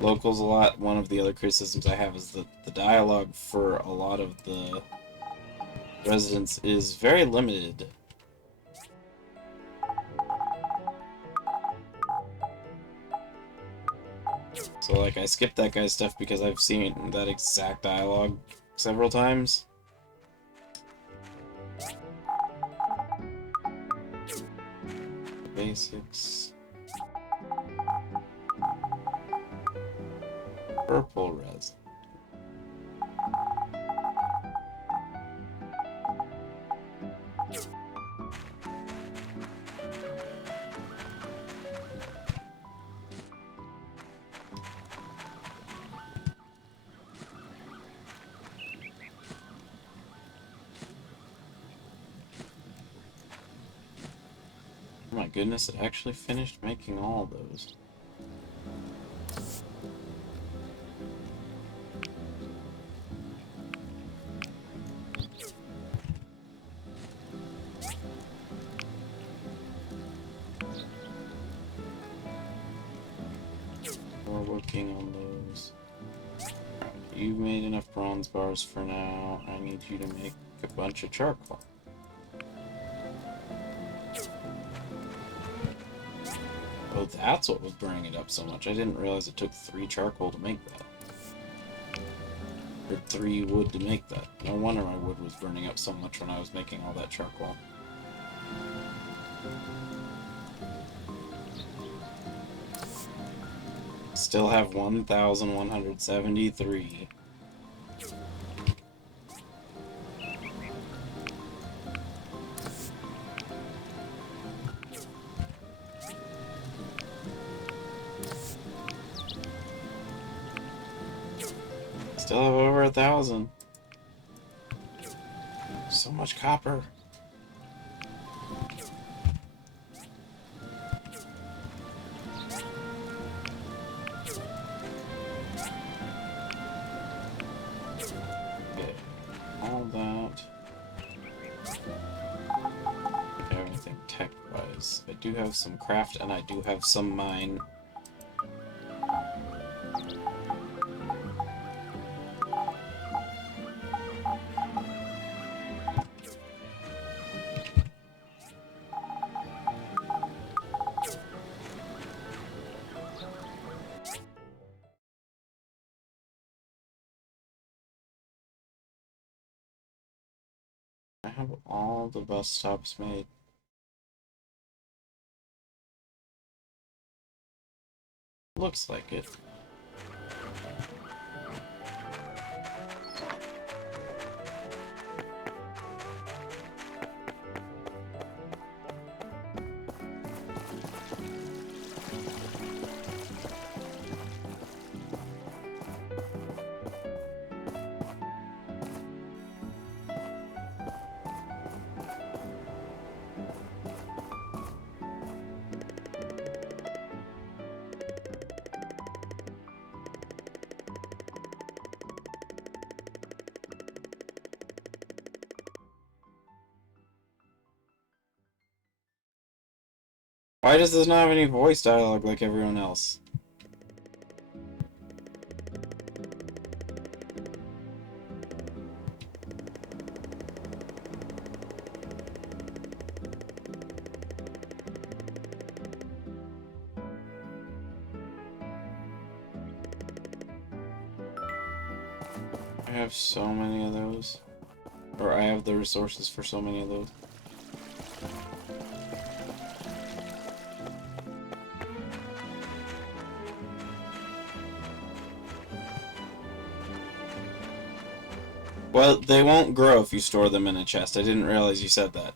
locals a lot, one of the other criticisms I have is that the dialogue for a lot of the residents is very limited. So, like, I skipped that guy's stuff because I've seen that exact dialogue several times. Basics. Purple resin. my goodness, it actually finished making all those. We're working on those. You've made enough bronze bars for now. I need you to make a bunch of charcoal. Oh, that's what was burning it up so much. I didn't realize it took 3 charcoal to make that. Or 3 wood to make that. No wonder my wood was burning up so much when I was making all that charcoal. Still have 1,173. Still have over 1,000. So much copper. Okay, all that. Everything tech-wise. I do have some craft and I do have some mine. I have all the bus stops made. Looks like it. Why does this not have any voice dialogue like everyone else? I have so many of those. Or I have the resources for so many of those. Well, they won't grow if you store them in a chest. I didn't realize you said that.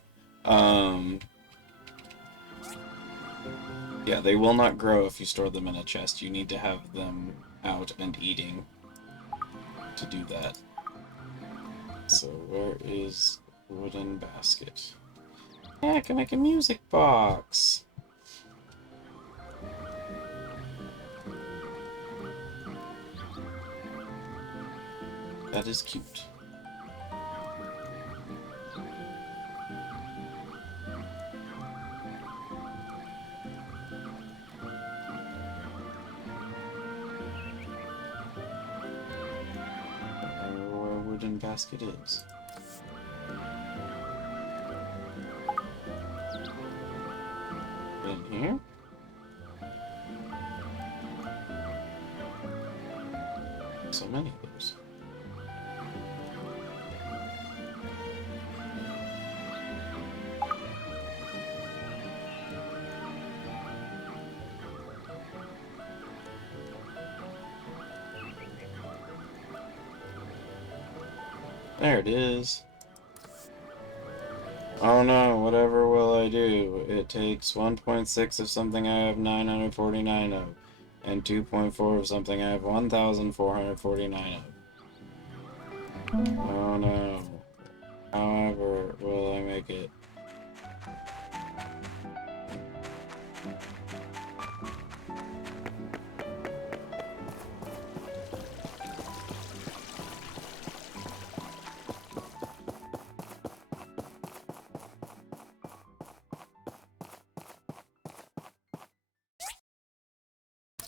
Yeah, they will not grow if you store them in a chest. You need to have them out and eating to do that. So where is wooden basket? Yeah, I can make a music box. That is cute. Where wooden basket is. In here? So many of those. There it is. Oh no, whatever will I do? It takes 1.6 of something I have 949 of, and 2.4 of something I have 1,449 of. Oh no. However, will I make it?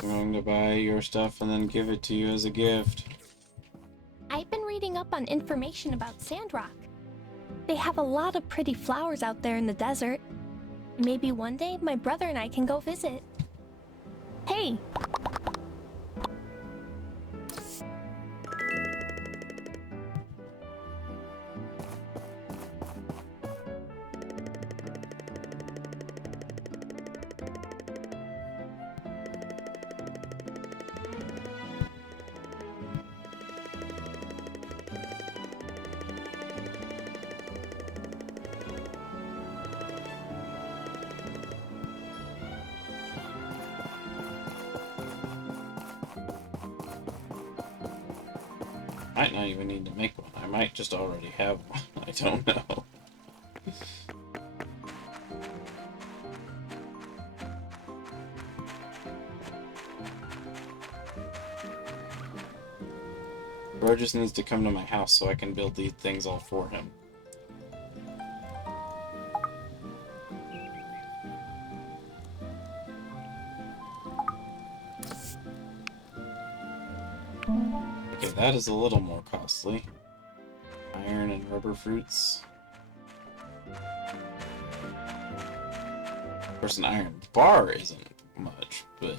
I'm going to buy your stuff and then give it to you as a gift. I've been reading up on information about Sandrock. They have a lot of pretty flowers out there in the desert. Maybe one day my brother and I can go visit. Hey! Might not even need to make one. I might just already have one. I don't know. Bro just needs to come to my house so I can build these things all for him. Okay, that is a little more costly. Iron and rubber fruits. Of course, an iron bar isn't much, but...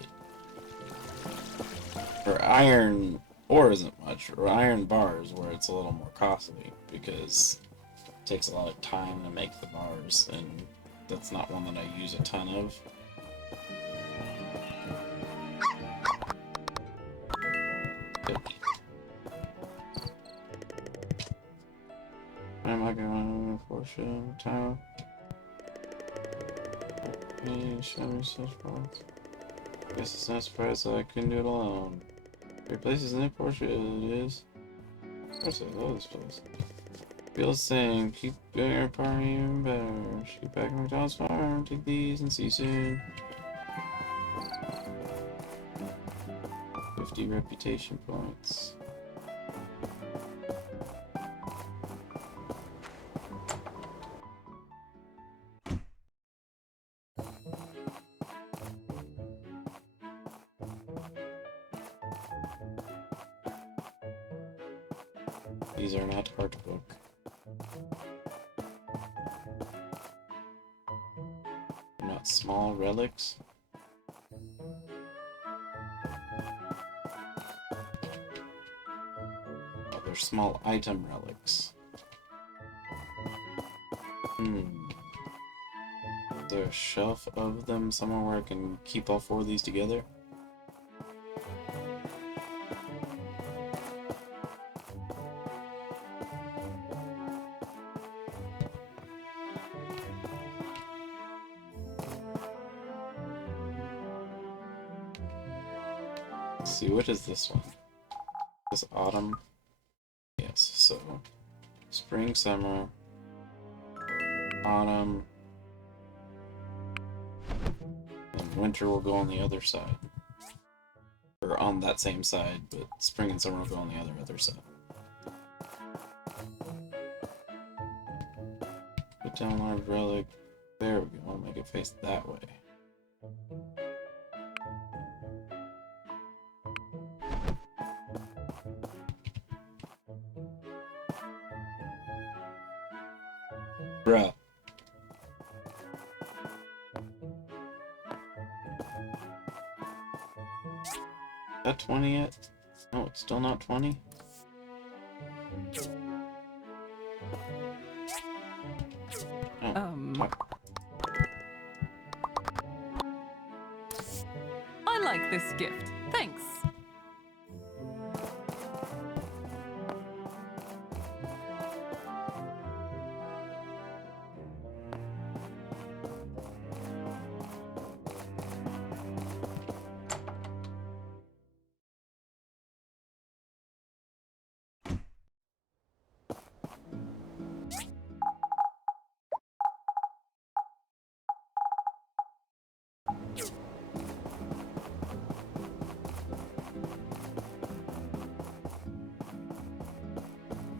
Or iron ore isn't much, or iron bars where it's a little more costly, because it takes a lot of time to make the bars, and that's not one that I use a ton of. I'm not going to Portia town. Hey, show me such box. Guess it's not surprised that I couldn't do it alone. Great place, isn't it, Portia? It is. Of course, I love this place. Feel the same. Keep doing your party even better. Shoot back at McDonald's farm. Take these and see you soon. 50 reputation points. These are not art book. Not small relics. Oh, they're small item relics. Is there a shelf of them somewhere where I can keep all four of these together? Let's see, what is this one? This autumn? Yes, so spring, summer, autumn, and winter will go on the other side. Or on that same side, but spring and summer will go on the other side. Put down large relic. There we go. I'll make it face that way. Bruh. Is that 20 yet? No, it's still not 20? Oh. I like this gift. Thanks.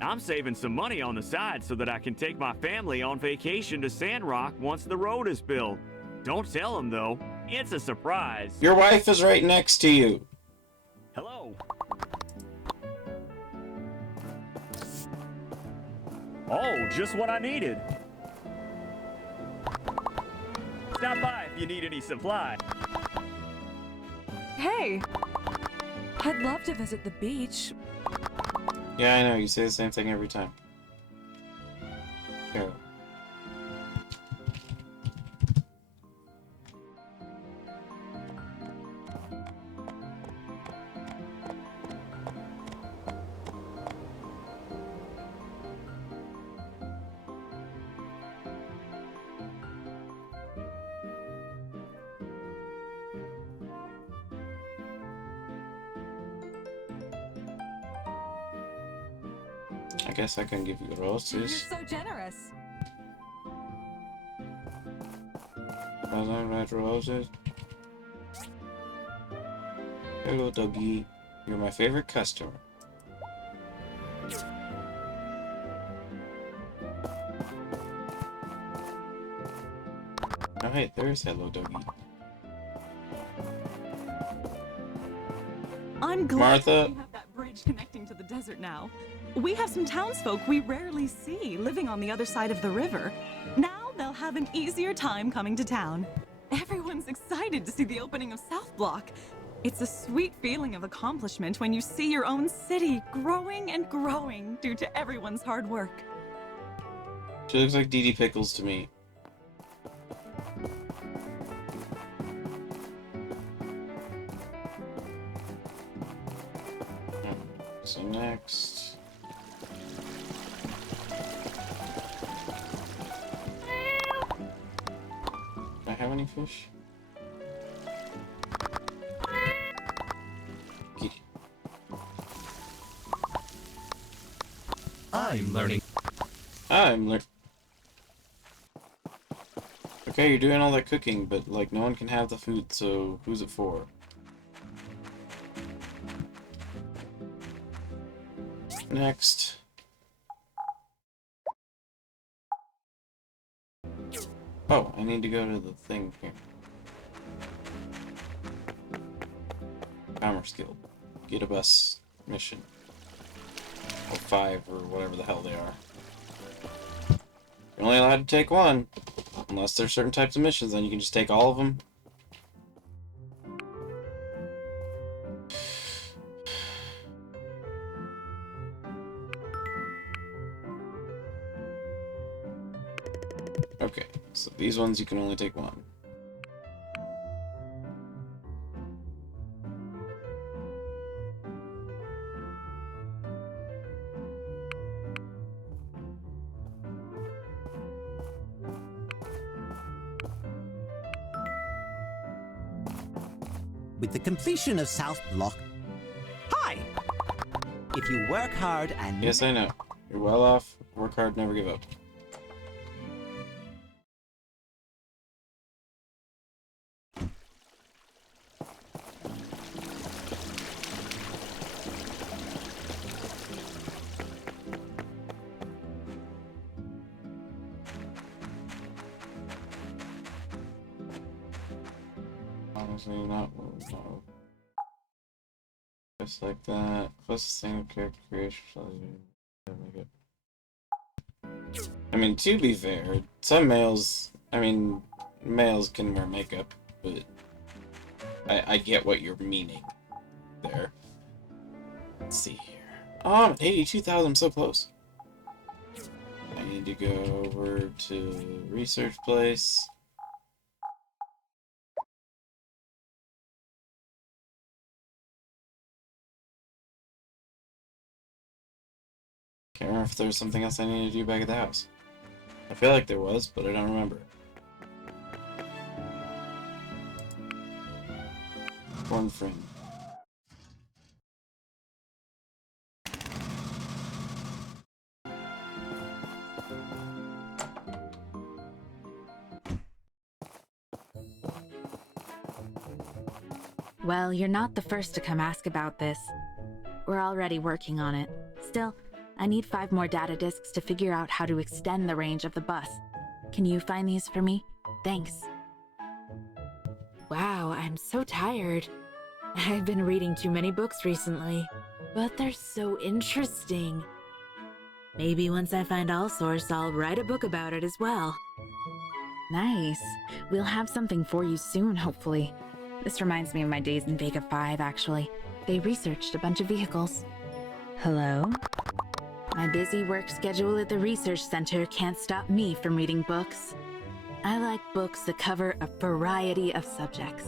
I'm saving some money on the side so that I can take my family on vacation to Sandrock once the road is built. Don't tell them, though. It's a surprise. Your wife is right next to you. Hello. Oh, just what I needed. Stop by if you need any supply. Hey! I'd love to visit the beach. Yeah, I know. You say the same thing every time. Here. I guess I can give you You're roses. so generous. Red roses. Hello, doggy. You're my favorite customer. Oh, hey, there's hello, doggy. I'm glad Martha. we have that bridge connecting to the desert now. We have some townsfolk we rarely see living on the other side of the river. Now they'll have an easier time coming to town. Everyone's excited to see the opening of South Block. It's a sweet feeling of accomplishment when you see your own city growing and growing due to everyone's hard work. She looks like Dee Dee Pickles to me. So next... Do I have any fish? Kitty. I'm learning. Okay, you're doing all that cooking, but like no one can have the food, so who's it for? Next. Oh, I need to go to the thing here. Commerce Guild. Get a bus mission. Or 5, or whatever the hell they are. You're only allowed to take one. Unless there's certain types of missions, then you can just take all of them. Okay, so these ones you can only take one. With the completion of South Block... Hi! If you work hard and... Yes, I know. You're well off. Work hard, never give up. Honestly, not no. Just like that. Closest thing of character creation. Make it. I mean, to be fair, some males. I mean, males can wear makeup, but I get what you're meaning there. Let's see here. Oh, I'm at 82,000. I'm so close. I need to go over to research place. Can't remember if there was something else I needed to do back at the house. I feel like there was, but I don't remember. One friend. Well, you're not the first to come ask about this. We're already working on it. Still, I need 5 more data disks to figure out how to extend the range of the bus. Can you find these for me? Thanks. Wow, I'm so tired. I've been reading too many books recently, but they're so interesting. Maybe once I find All Source, I'll write a book about it as well. Nice. We'll have something for you soon, hopefully. This reminds me of my days in Vega 5, actually. They researched a bunch of vehicles. Hello? My busy work schedule at the research center can't stop me from reading books. I like books that cover a variety of subjects.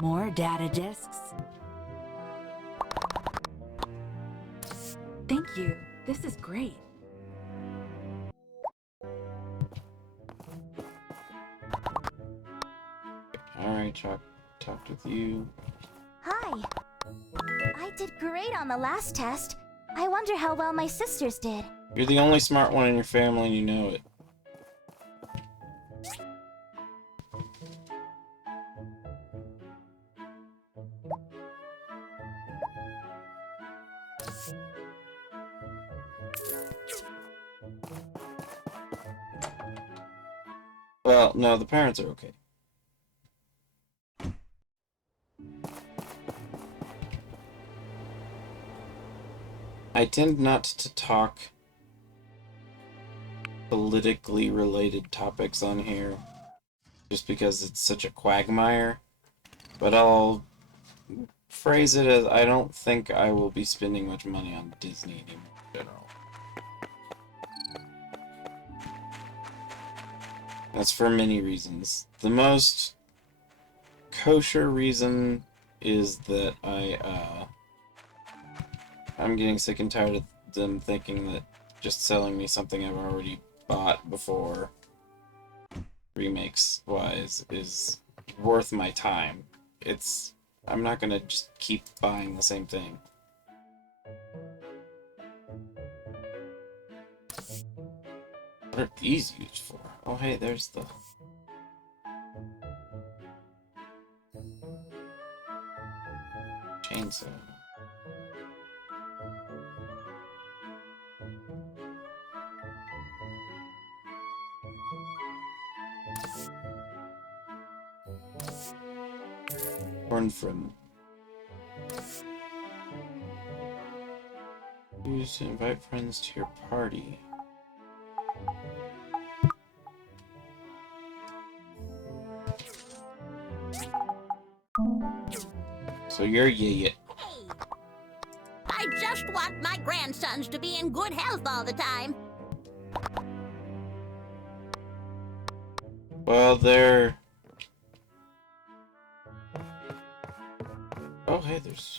More data disks? Thank you. This is great. Alright, talked with you. Hi. I did great on the last test. I wonder how well my sisters did. You're the only smart one in your family and you know it. Well, no, the parents are okay. I tend not to talk politically related topics on here, just because it's such a quagmire, but I'll phrase it as I don't think I will be spending much money on Disney anymore in general. That's for many reasons. The most kosher reason is that I'm getting sick and tired of them thinking that just selling me something I've already bought before, remakes wise, is worth my time. I'm not gonna just keep buying the same thing. What are these used for? Oh hey, there's the... chainsaw. Born from... Use to invite friends to your party. So you're Yaya. I just want my grandsons to be in good health all the time. Well, they're... Oh, hey, there's...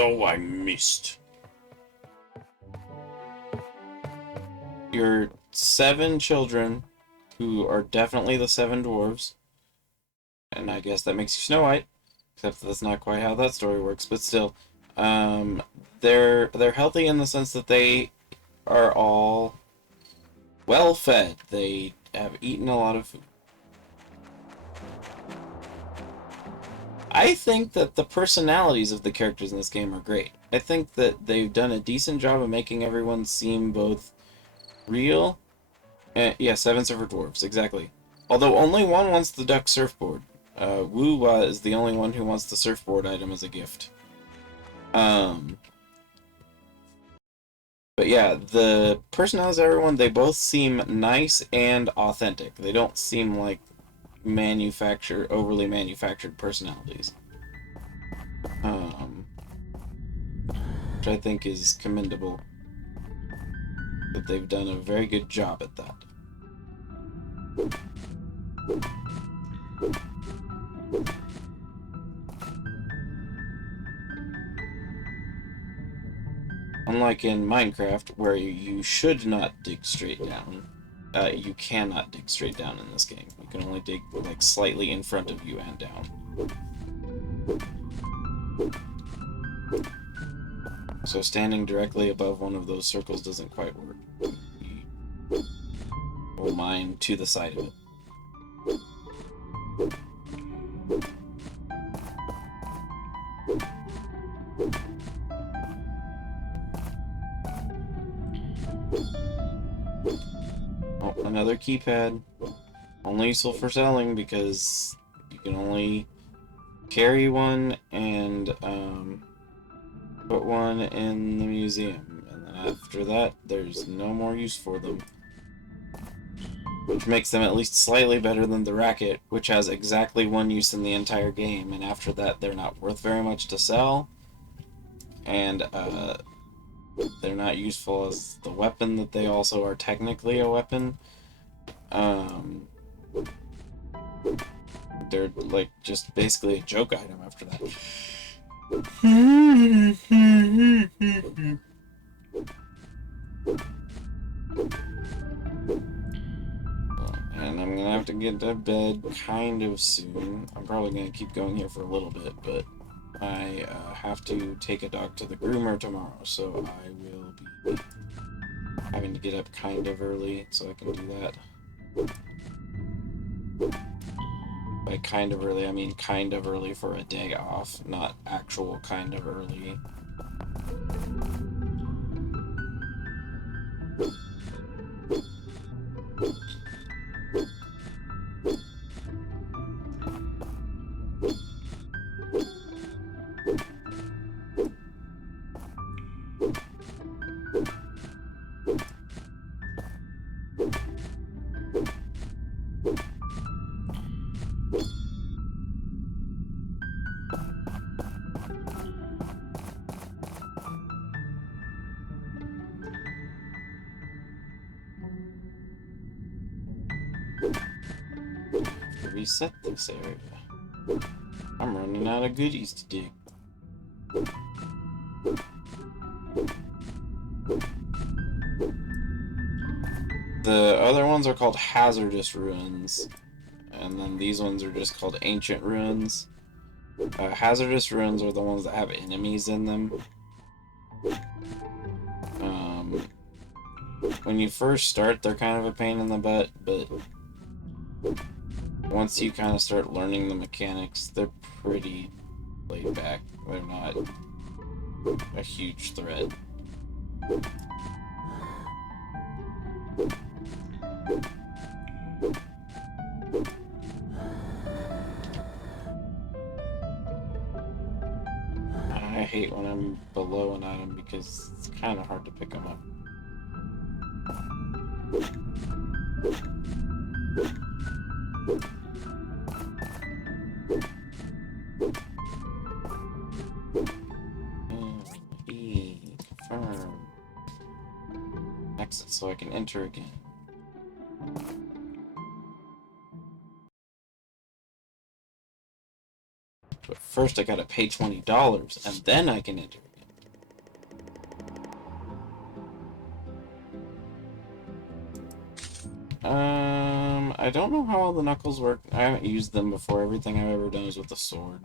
Oh, I missed. Your 7 children, who are definitely the 7 dwarves, and I guess that makes you Snow White, except that's not quite how that story works, but still, they're healthy in the sense that they are all well fed. They have eaten a lot of food. I think that the personalities of the characters in this game are great. I think that they've done a decent job of making everyone seem both real... yeah, 7 Surfer Dwarves, exactly. Although only one wants the duck surfboard. Woo-Wah is the only one who wants the surfboard item as a gift. But yeah, the personalities of everyone, they both seem nice and authentic. They don't seem like overly manufactured personalities. Which I think is commendable. That they've done a very good job at that. Unlike in Minecraft, where you should not dig straight down. you cannot dig straight down in this game. You can only dig like slightly in front of you and down. So standing directly above one of those circles doesn't quite work. We'll mine to the side of it. Oh, another keypad. Only useful for selling because you can only carry one and put one in the museum. And then after that, there's no more use for them. Which makes them at least slightly better than the racket, which has exactly one use in the entire game, and after that they're not worth very much to sell. And they're not useful as the weapon that they also are technically a weapon. They're like just basically a joke item after that. And I'm gonna have to get to bed kind of soon. I'm probably gonna keep going here for a little bit, but I have to take a dog to the groomer tomorrow, so I will be having to get up kind of early so I can do that. By kind of early, I mean kind of early for a day off, not actual kind of early. Reset this area. I'm running out of goodies to dig. The other ones are called hazardous ruins, and then these ones are just called ancient ruins. Hazardous ruins are the ones that have enemies in them. When you first start, they're kind of a pain in the butt, but once you kind of start learning the mechanics, they're pretty laid back. They're not a huge threat. I hate when I'm below an item because it's kind of hard to pick them up. Confirm. Exit so I can enter again. But first I gotta pay $20 and then I can enter again. I don't know how all the knuckles work. I haven't used them before. Everything I've ever done is with a sword.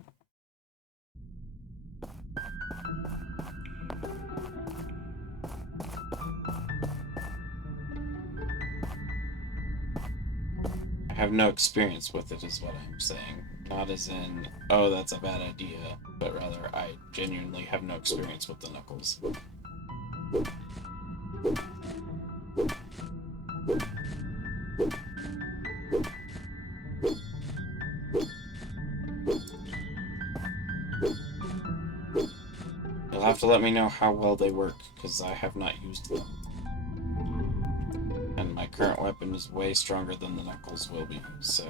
I have no experience with it is what I'm saying. Not as in, oh, that's a bad idea, but rather I genuinely have no experience with the knuckles. You'll have to let me know how well they work, because I have not used them. And my current weapon is way stronger than the knuckles will be, so...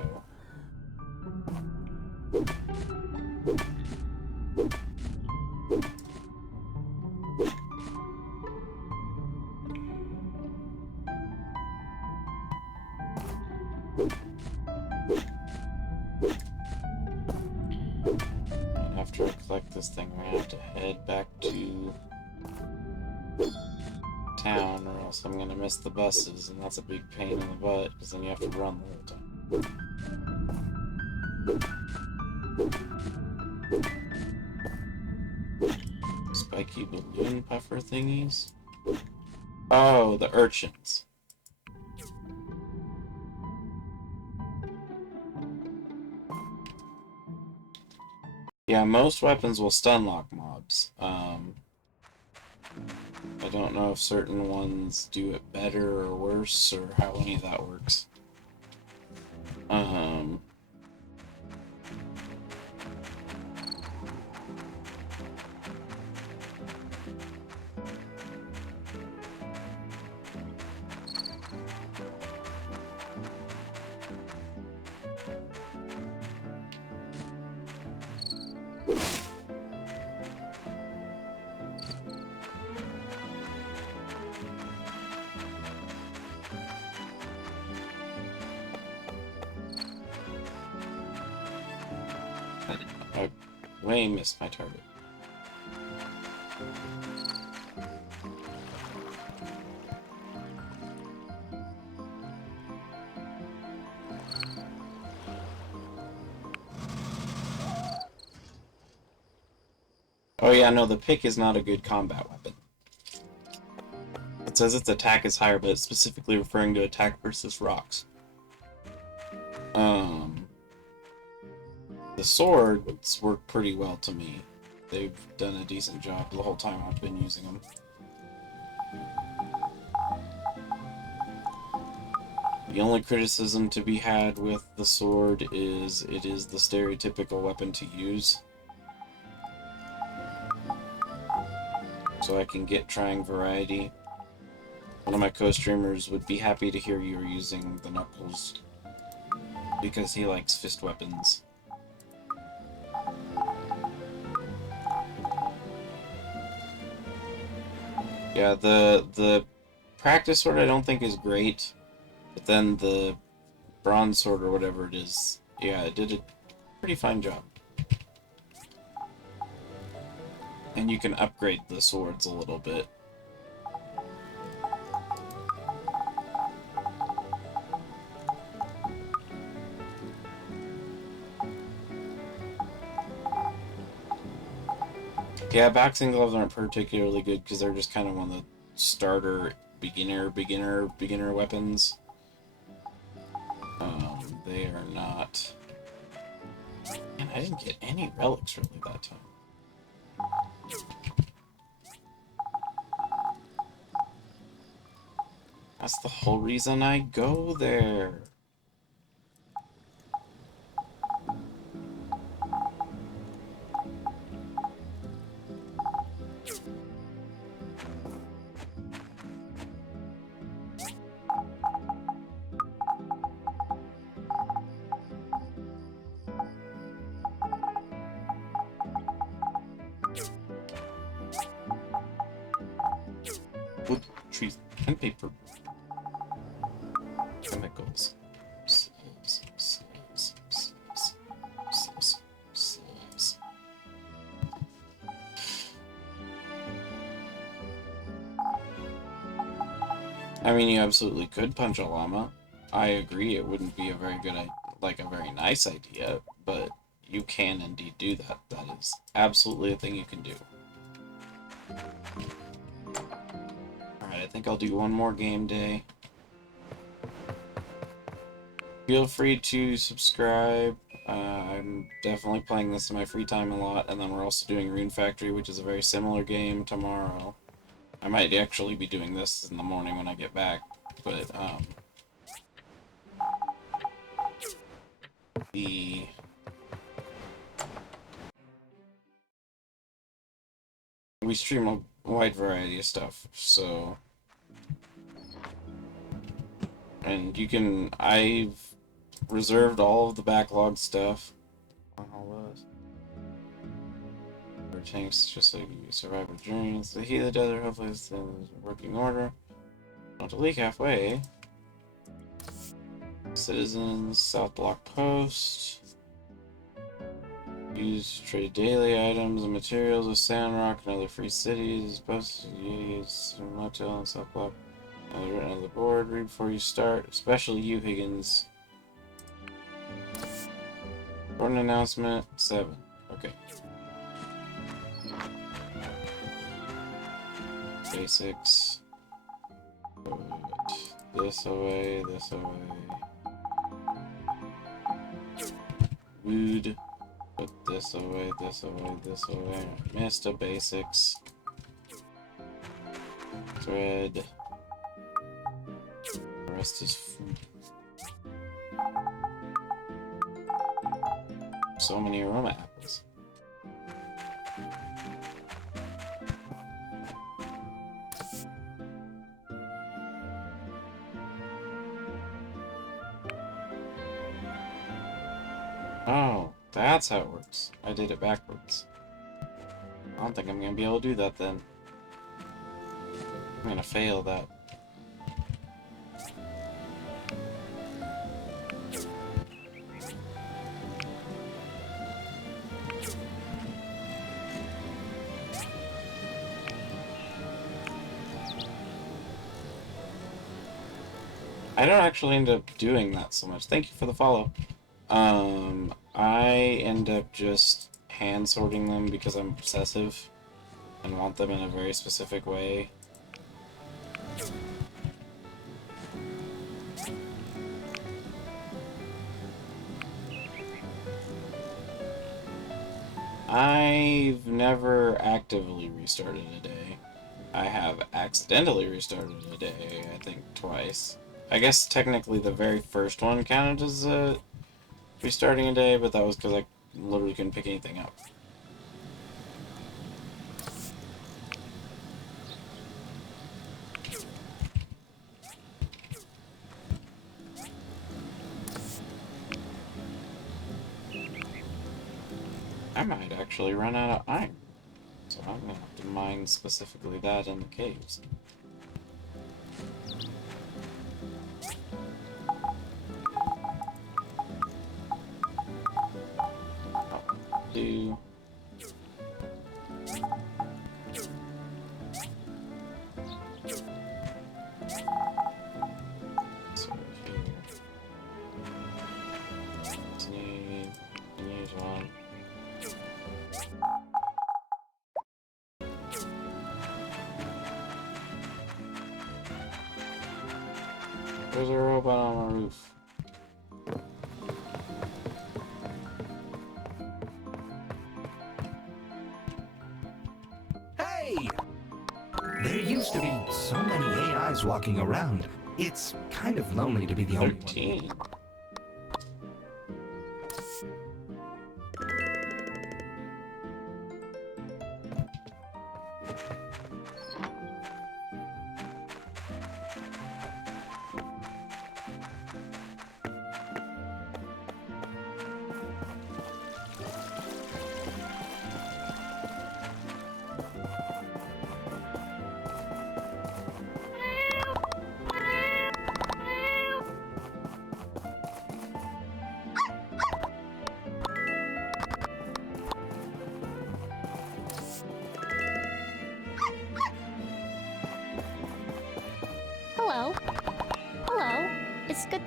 And after I collect this thing, we're gonna have to head back to town, or else Also, I'm gonna miss the buses, and that's a big pain in the butt, because then you have to run the whole time. Spiky balloon puffer thingies? Oh, the urchins. Yeah, most weapons will stun lock mobs. I don't know if certain ones do it better or worse, or how any of that works. I way missed my target. Oh yeah, no, the pick is not a good combat weapon. It says its attack is higher, but it's specifically referring to attack versus rocks. The swords work pretty well to me. They've done a decent job the whole time I've been using them. The only criticism to be had with the sword is it is the stereotypical weapon to use. So I can get trying variety. One of my co-streamers would be happy to hear you are using the knuckles because he likes fist weapons. Yeah, the practice sword I don't think is great, but then the bronze sword or whatever it is, yeah, it did a pretty fine job. And you can upgrade the swords a little bit. Yeah, boxing gloves aren't particularly good because they're just kind of one of the starter beginner weapons. They are not... Man, I didn't get any relics really that time. That's the whole reason I go there. Wood, trees, and paper. Chemicals. I mean, you absolutely could punch a llama. I agree, it wouldn't be a very good, like a very nice idea, but you can indeed do that. That is absolutely a thing you can do. Alright, I think I'll do one more game day. Feel free to subscribe. I'm definitely playing this in my free time a lot, and then we're also doing Rune Factory, which is a very similar game, tomorrow. I might actually be doing this in the morning when I get back, but, we stream a wide variety of stuff, so... And you can... I've reserved all of the backlog stuff on all those. Tanks, just so you survive a journey into the heat of the desert. Hopefully it's in working order. Not to leak halfway. Citizens, South Block Post. Use trade daily items and materials with Sandrock and other free cities. Post use motel and South Block. Written on the board. Read before you start. Especially you, Higgins. Important announcement 7. Okay. Basics. Put this away, this away. Wood. Put this away, this away, this away. Missed a basics. Thread. The rest is food. So many aroma apples. Oh, that's how it works. I did it backwards. I don't think I'm gonna be able to do that then. I'm gonna fail that. I don't actually end up doing that so much. Thank you for the follow. I end up just hand sorting them because I'm obsessive and want them in a very specific way. I've never actively restarted a day. I have accidentally restarted a day, I think, twice. I guess technically the very first one counted as restarting a day, but that was because I literally couldn't pick anything up. I might actually run out of iron, so I'm gonna have to mine specifically that in the caves. Do so here. Need one. There's a robot on the roof. Hey! There used to be so many AIs walking around. It's kind of lonely to be the only 13. one. Hello. Hello. It's good.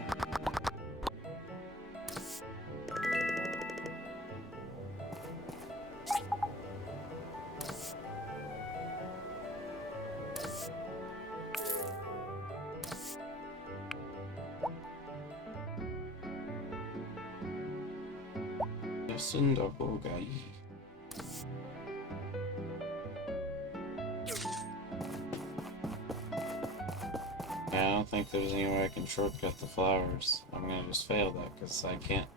Sandrock guy. Yeah, I don't think there's any way I can shortcut the flowers. I'm gonna just fail that because I can't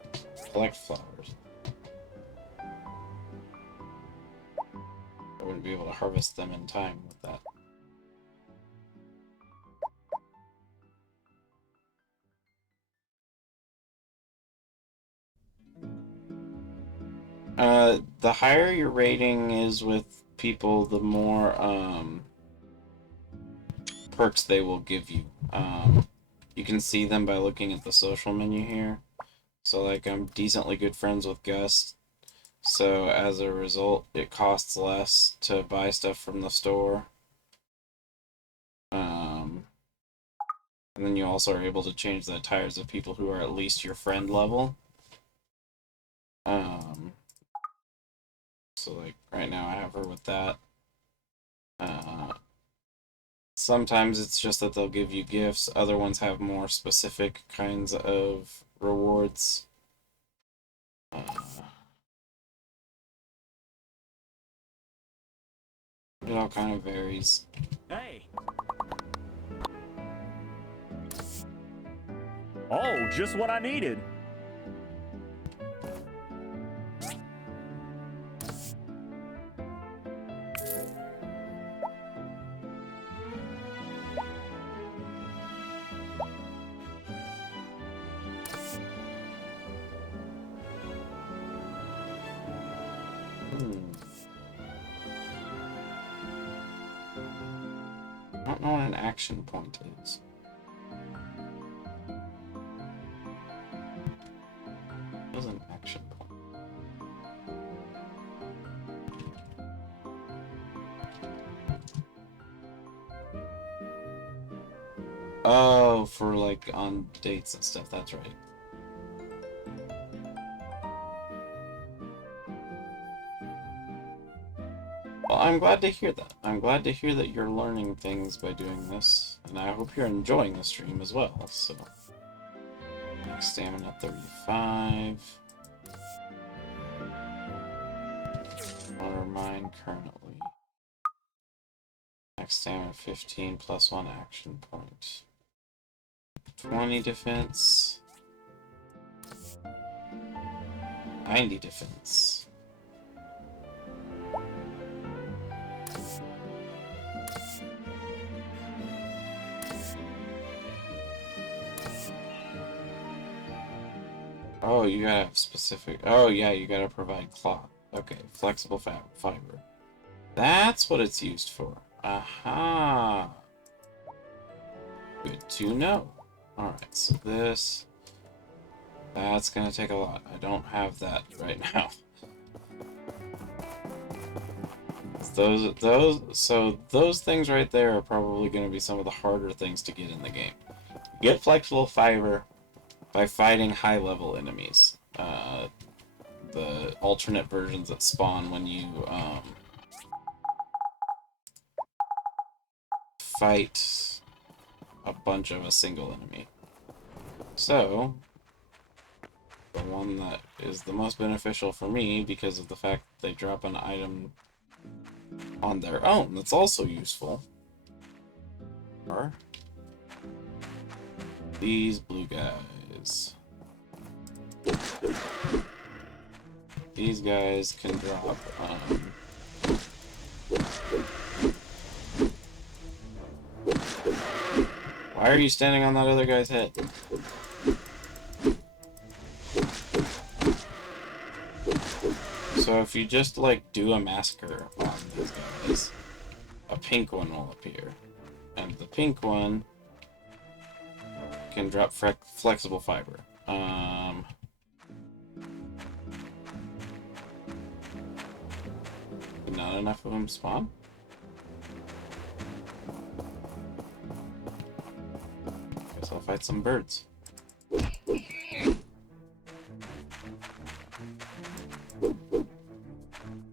collect flowers. I wouldn't be able to harvest them in time with that. The higher your rating is with people, the more, perks they will give you. You can see them by looking at the social menu here. So, like, I'm decently good friends with Gus. So, as a result, it costs less to buy stuff from the store. And then you also are able to change the tires of people who are at least your friend level. So like right now I have her with that. Sometimes it's just that they'll give you gifts. Other ones have more specific kinds of rewards. It all kind of varies. Hey! Oh, just what I needed. I don't know what an action point is. What is an action point? Oh, for like on dates and stuff, that's right. Well, I'm glad to hear that. I'm glad to hear that you're learning things by doing this, and I hope you're enjoying the stream as well, so... Max stamina 35. Water mine currently. Max stamina 15 plus 1 action point. 20 defense. 90 defense. Oh, you gotta have specific... Oh, yeah, you gotta provide cloth. Okay, flexible fiber. That's what it's used for. Aha! Good to know. Alright, so this... That's gonna take a lot. I don't have that right now. Those things right there are probably gonna be some of the harder things to get in the game. Get flexible fiber by fighting high-level enemies. The alternate versions that spawn when you fight a bunch of a single enemy. So, the one that is the most beneficial for me, because of the fact that they drop an item on their own that's also useful, are these blue guys. These guys can drop, Why are you standing on that other guy's head? So if you just, like, do a massacre on these guys, a pink one will appear. And the pink one can drop flexible fiber. Not enough of them spawn? Guess I'll fight some birds.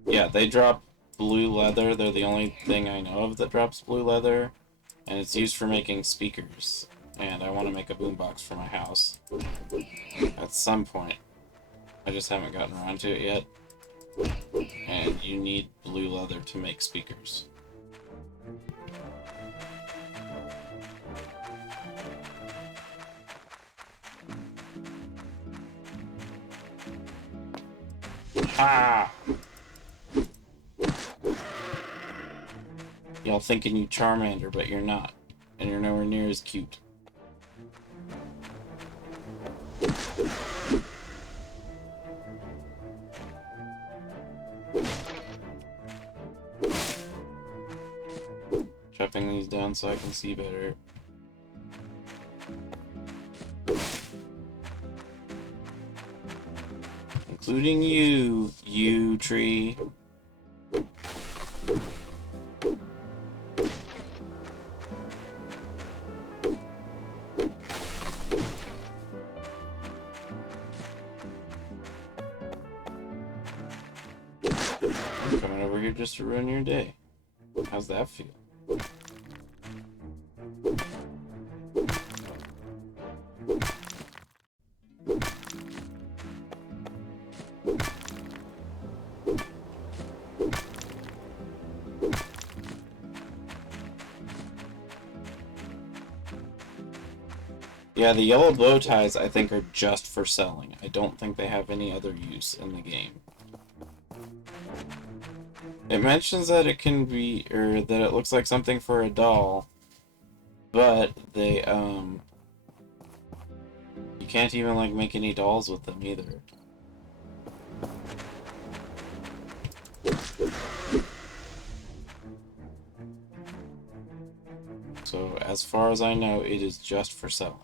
Yeah, they drop blue leather. They're the only thing I know of that drops blue leather. And it's used for making speakers. And I want to make a boombox for my house. At some point. I just haven't gotten around to it yet. And you need blue leather to make speakers. Ha! Y'all thinking you Charmander, but you're not. And you're nowhere near as cute. Chopping these down so I can see better. Including you tree. here just to ruin your day. How's that feel? Yeah, the yellow bow ties, I think, are just for selling. I don't think they have any other use in the game. It mentions that it can be, or that it looks like something for a doll, but they, you can't even, like, make any dolls with them either. So, as far as I know, it is just for selling.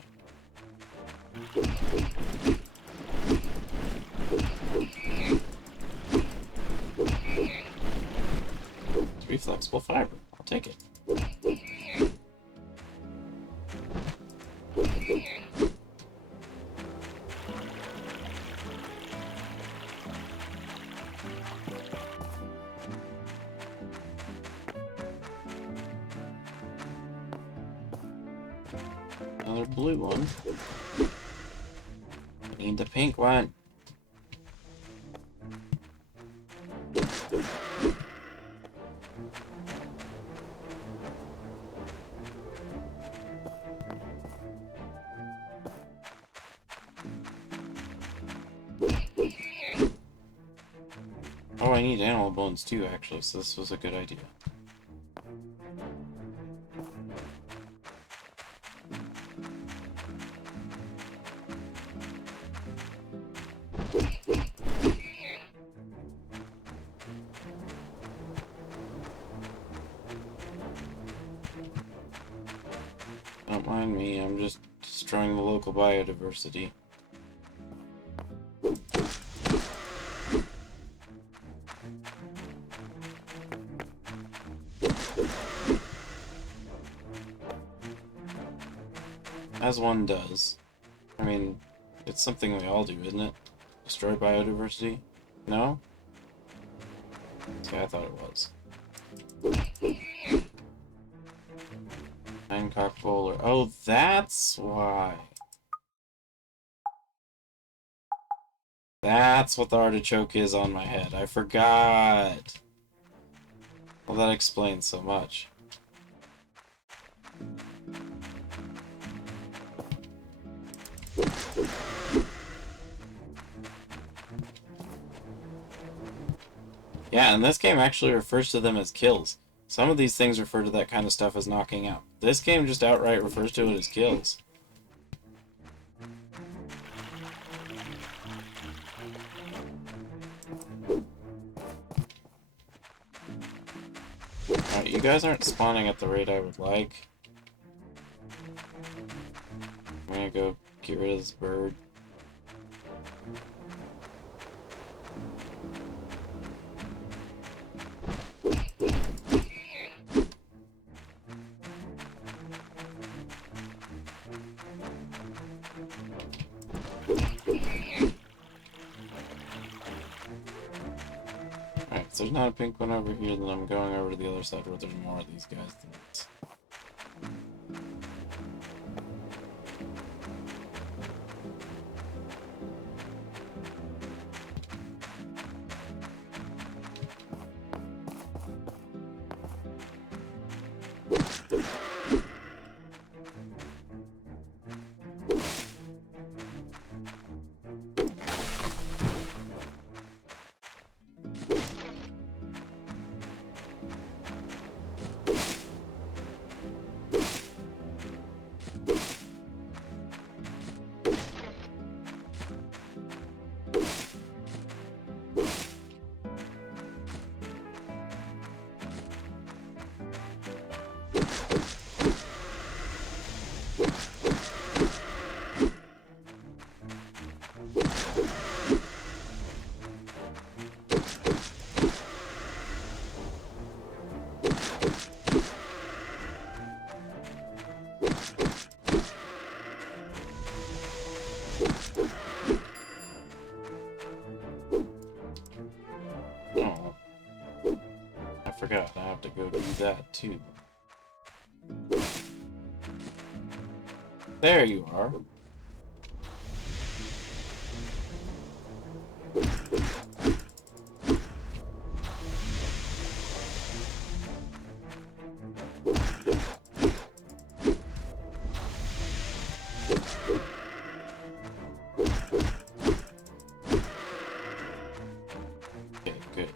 3 flexible fiber. I'll take it. Another blue one. I need the pink one. Oh, I need animal bones too, actually, so this was a good idea. Don't mind me, I'm just destroying the local biodiversity. As one does. I mean, it's something we all do, isn't it? Destroy biodiversity? No? See, I thought it was. Hancock bowler. Oh, that's why. That's what the artichoke is on my head. I forgot. Well, that explains so much. Yeah, and this game actually refers to them as kills. Some of these things refer to that kind of stuff as knocking out. This game just outright refers to it as kills. Alright, you guys aren't spawning at the rate I would like. I'm gonna go get rid of this bird. Alright, so there's not a pink one over here, then I'm going over to the other side where there's more of these guys than this. that too. There you are. Okay, good.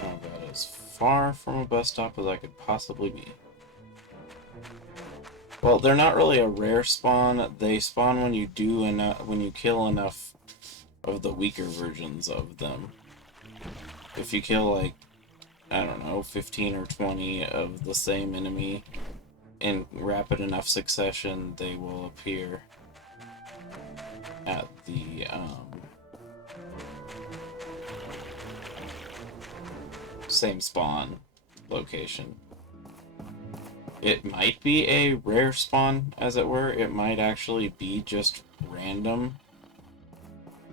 I got as far from a bus stop as I could possibly be. Well, they're not really a rare spawn. They spawn when you kill enough of the weaker versions of them. If you kill, like, I don't know, 15 or 20 of the same enemy in rapid enough succession, they will appear at the same spawn location. It might be a rare spawn, as it were. It might actually be just random.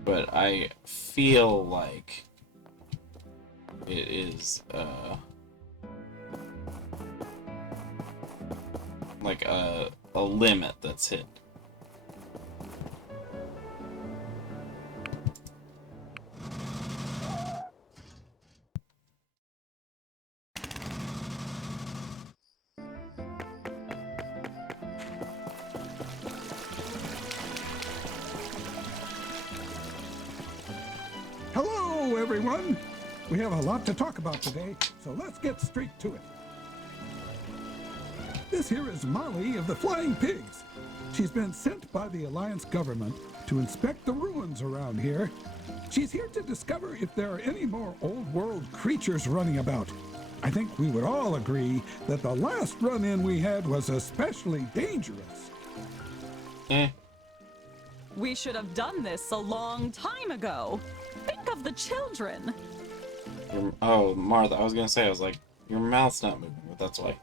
But I feel like it is, like a limit that's hit. Hello, everyone! We have a lot to talk about today, so let's get straight to it. This here is Molly of the Flying Pigs. She's been sent by the Alliance government to inspect the ruins around here. She's here to discover if there are any more old-world creatures running about. I think we would all agree that the last run-in we had was especially dangerous. We should have done this a long time ago. Think of the children. Oh, Martha, I was gonna say, I was like, your mouth's not moving, but that's why.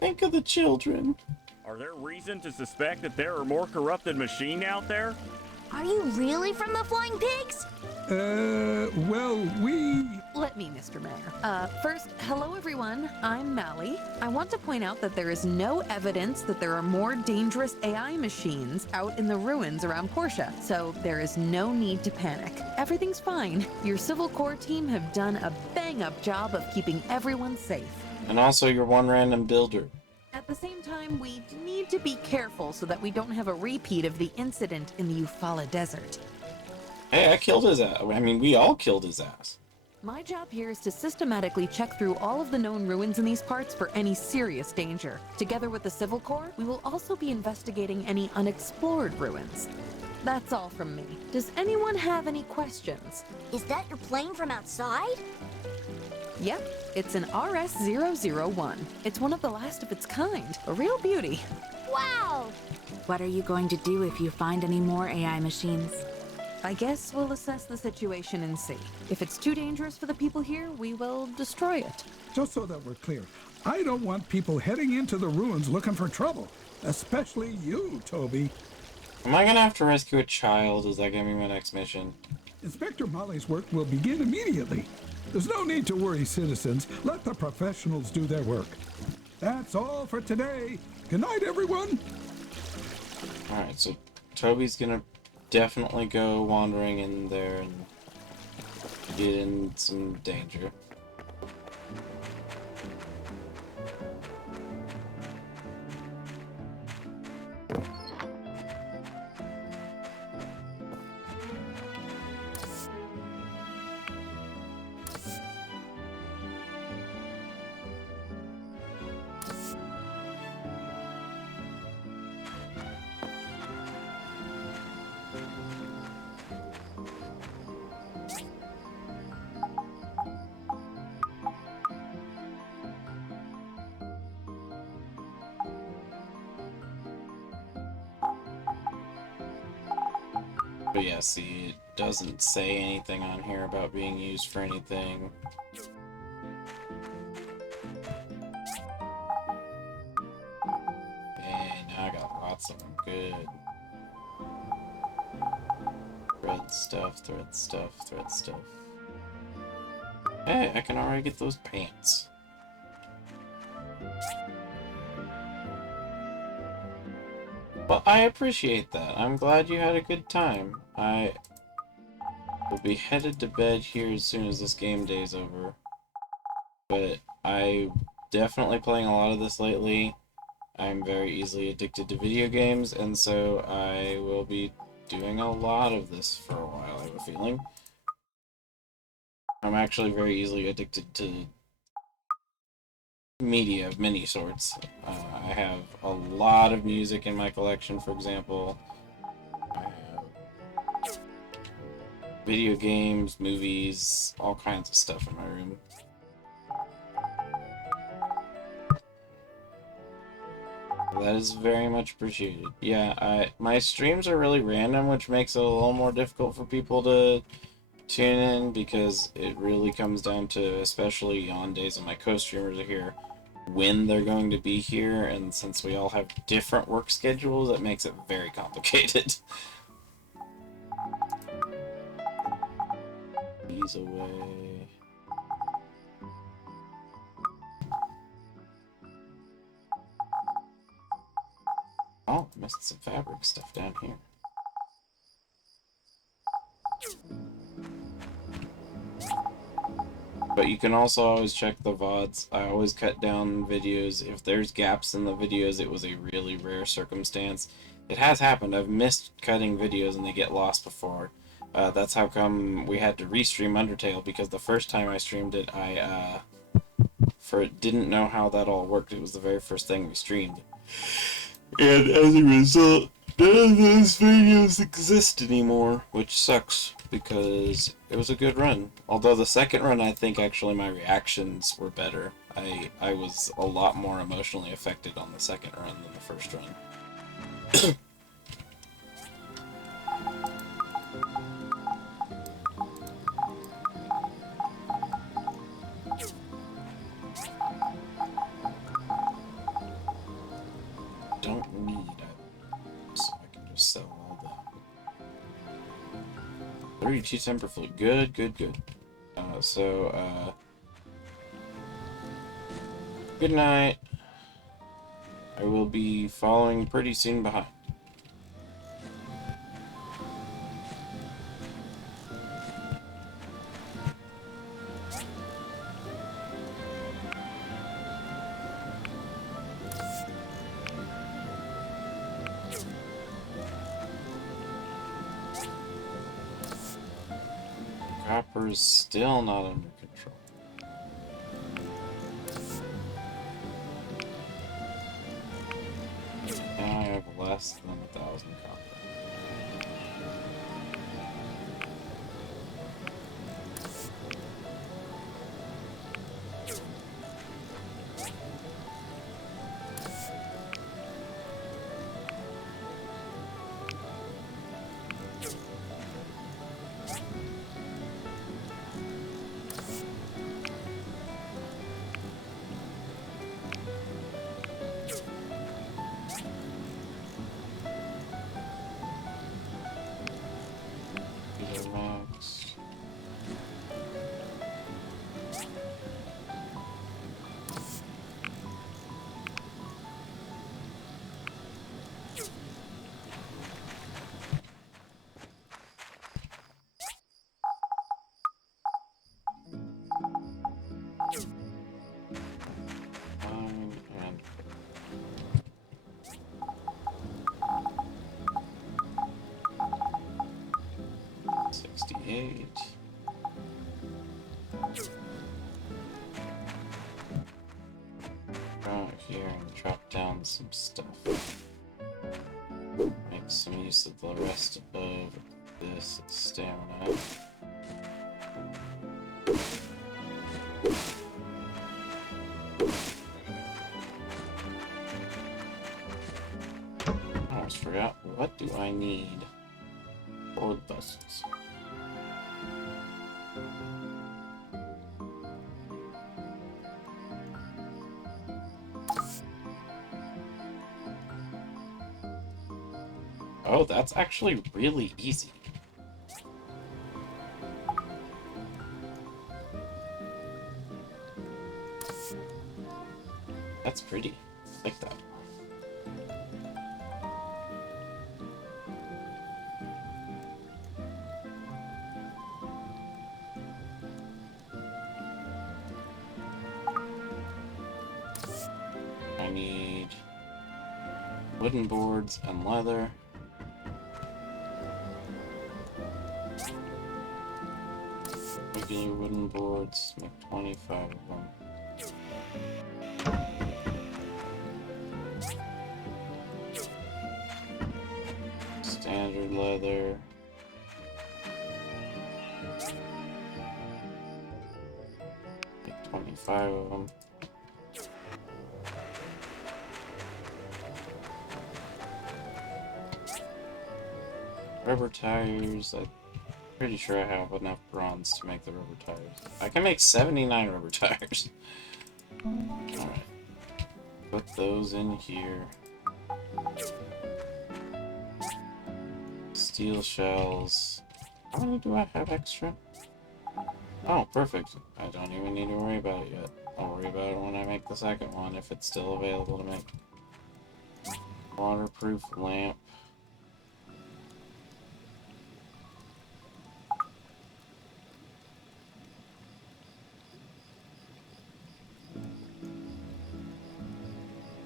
Think of the children. Are there reason to suspect that there are more corrupted machine out there? Are you really from the Flying Pigs? Well, we... Let me, Mr. Mayor. First, hello everyone, I'm Mally. I want to point out that there is no evidence that there are more dangerous AI machines out in the ruins around Portia, so there is no need to panic. Everything's fine. Your Civil Corps team have done a bang-up job of keeping everyone safe. And also, you're one random builder. At the same time, we need to be careful so that we don't have a repeat of the incident in the Eufaula Desert. Hey, I killed his ass. I mean, we all killed his ass. My job here is to systematically check through all of the known ruins in these parts for any serious danger. Together with the Civil Corps, we will also be investigating any unexplored ruins. That's all from me. Does anyone have any questions? Is that your plane from outside? Yep, it's an RS-001. It's one of the last of its kind. A real beauty. Wow! What are you going to do if you find any more AI machines? I guess we'll assess the situation and see. If it's too dangerous for the people here, we will destroy it. Just so that we're clear, I don't want people heading into the ruins looking for trouble. Especially you, Toby. Am I gonna have to rescue a child? Is that gonna be my next mission? Inspector Molly's work will begin immediately. There's no need to worry, citizens. Let the professionals do their work. That's all for today. Good night, everyone. Alright, so Toby's gonna definitely go wandering in there and get in some danger. But yeah, see, it doesn't say anything on here about being used for anything. Okay, now I got lots of them. Good. Red stuff, thread stuff, thread stuff. Hey, I can already get those pants. Well, I appreciate that. I'm glad you had a good time. I will be headed to bed here as soon as this game day's over. But I'm definitely playing a lot of this lately. I'm very easily addicted to video games, and so I will be doing a lot of this for a while, I have a feeling. I'm actually very easily addicted to media of many sorts. I have a lot of music in my collection, for example. I have video games, movies, all kinds of stuff in my room. That is very much appreciated. Yeah, my streams are really random, which makes it a little more difficult for people to tune in, because it really comes down to, especially on days when my co-streamers are here, when they're going to be here, and since we all have different work schedules, it makes it very complicated. Ease away. Oh, missed some fabric stuff down here. But you can also always check the VODs. I always cut down videos. If there's gaps in the videos, it was a really rare circumstance. It has happened. I've missed cutting videos and they get lost before. That's how come we had to restream Undertale, because the first time I streamed it, I didn't know how that all worked. It was the very first thing we streamed. And as a result, none of those videos exist anymore, which sucks, because it was a good run. Although the second run, I think actually my reactions were better. I was a lot more emotionally affected on the second run than the first run. Don't need it, so I can just sell all that. 32 temper flute. Good, good, good. Good night. I will be following pretty soon behind. Copper's still not under control. Now I have less than 1,000 copper. Max. And 68. Go out here and drop down some stuff. Make some use of the rest of this stamina. I almost forgot. What do I need for the buses? Oh, that's actually really easy. That's pretty. I like that. I need wooden boards and leather. Regular wooden boards, make 25 of them. Standard leather. Make 25 of them. Rubber tires, I'm pretty sure I have enough bronze to make the rubber tires. I can make 79 rubber tires. Alright. Put those in here. Steel shells. How many do I have extra? Oh, perfect. I don't even need to worry about it yet. I'll worry about it when I make the second one, if it's still available to make. Waterproof lamp.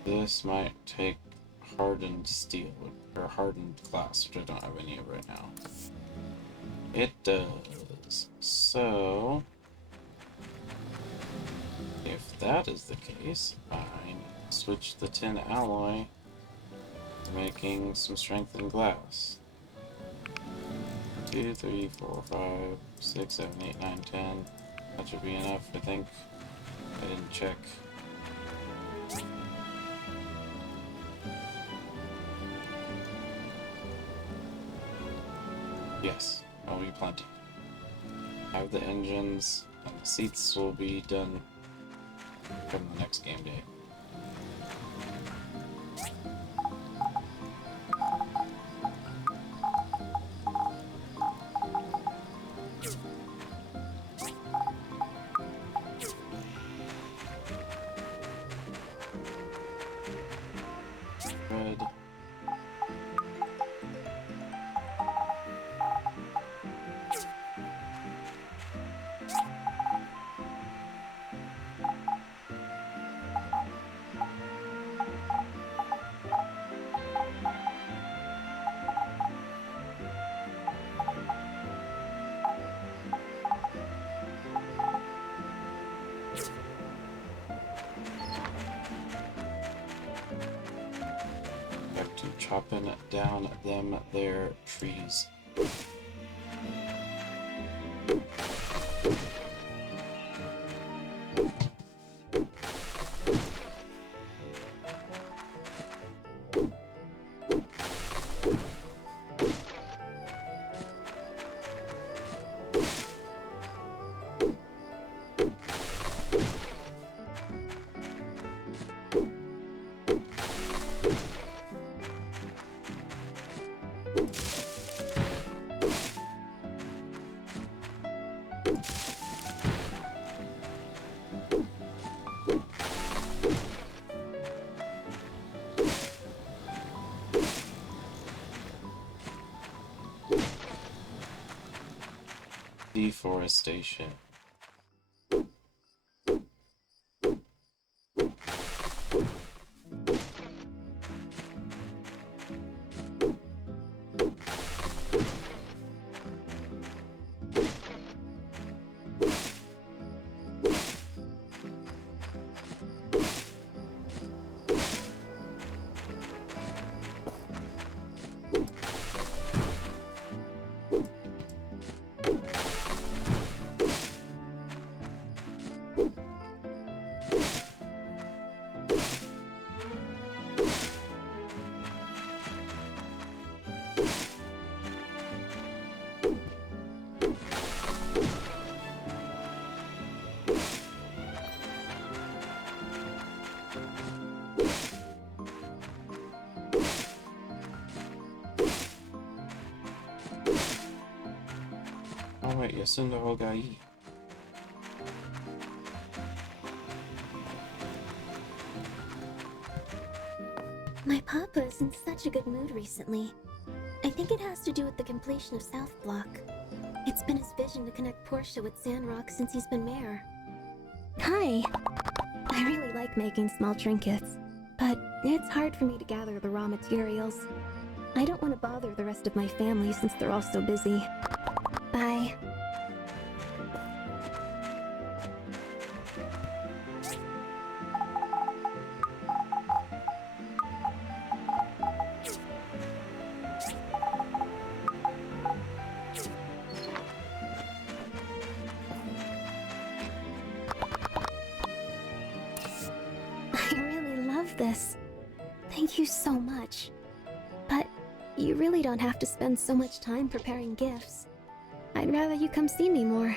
This might take hardened steel, or hardened glass, which I don't have any of right now. It does. So, if that is the case, I need to switch the tin alloy to making some strengthened glass. 2, 3, 4, 5, 6, 7, 8, 9, 10. That should be enough, I think. I didn't check. Yes, that'll be plenty. Have the engines, and the seats will be done from the next game day. Red. Back to chopping down them their trees. Deforestation. Alright, Yasundo Gai. My papa is in such a good mood recently. I think it has to do with the completion of South Block. It's been his vision to connect Portia with Sandrock since he's been mayor. Hi. I really like making small trinkets, but it's hard for me to gather the raw materials. I don't want to bother the rest of my family since they're all so busy. Bye. I really love this. Thank you so much. But you really don't have to spend so much time preparing gifts. I'd rather you come see me more.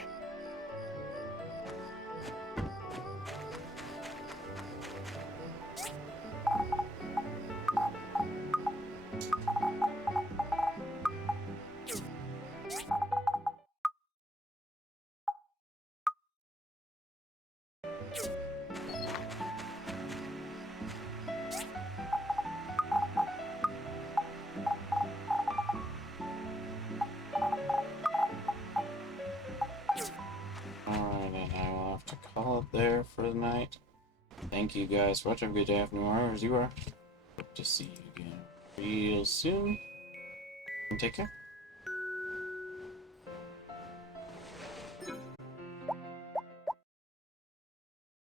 Alright, and I will have to call it there for the night. Thank you guys for watching. Have a good day, afternoon, wherever you are. Hope to see you again real soon. And take care.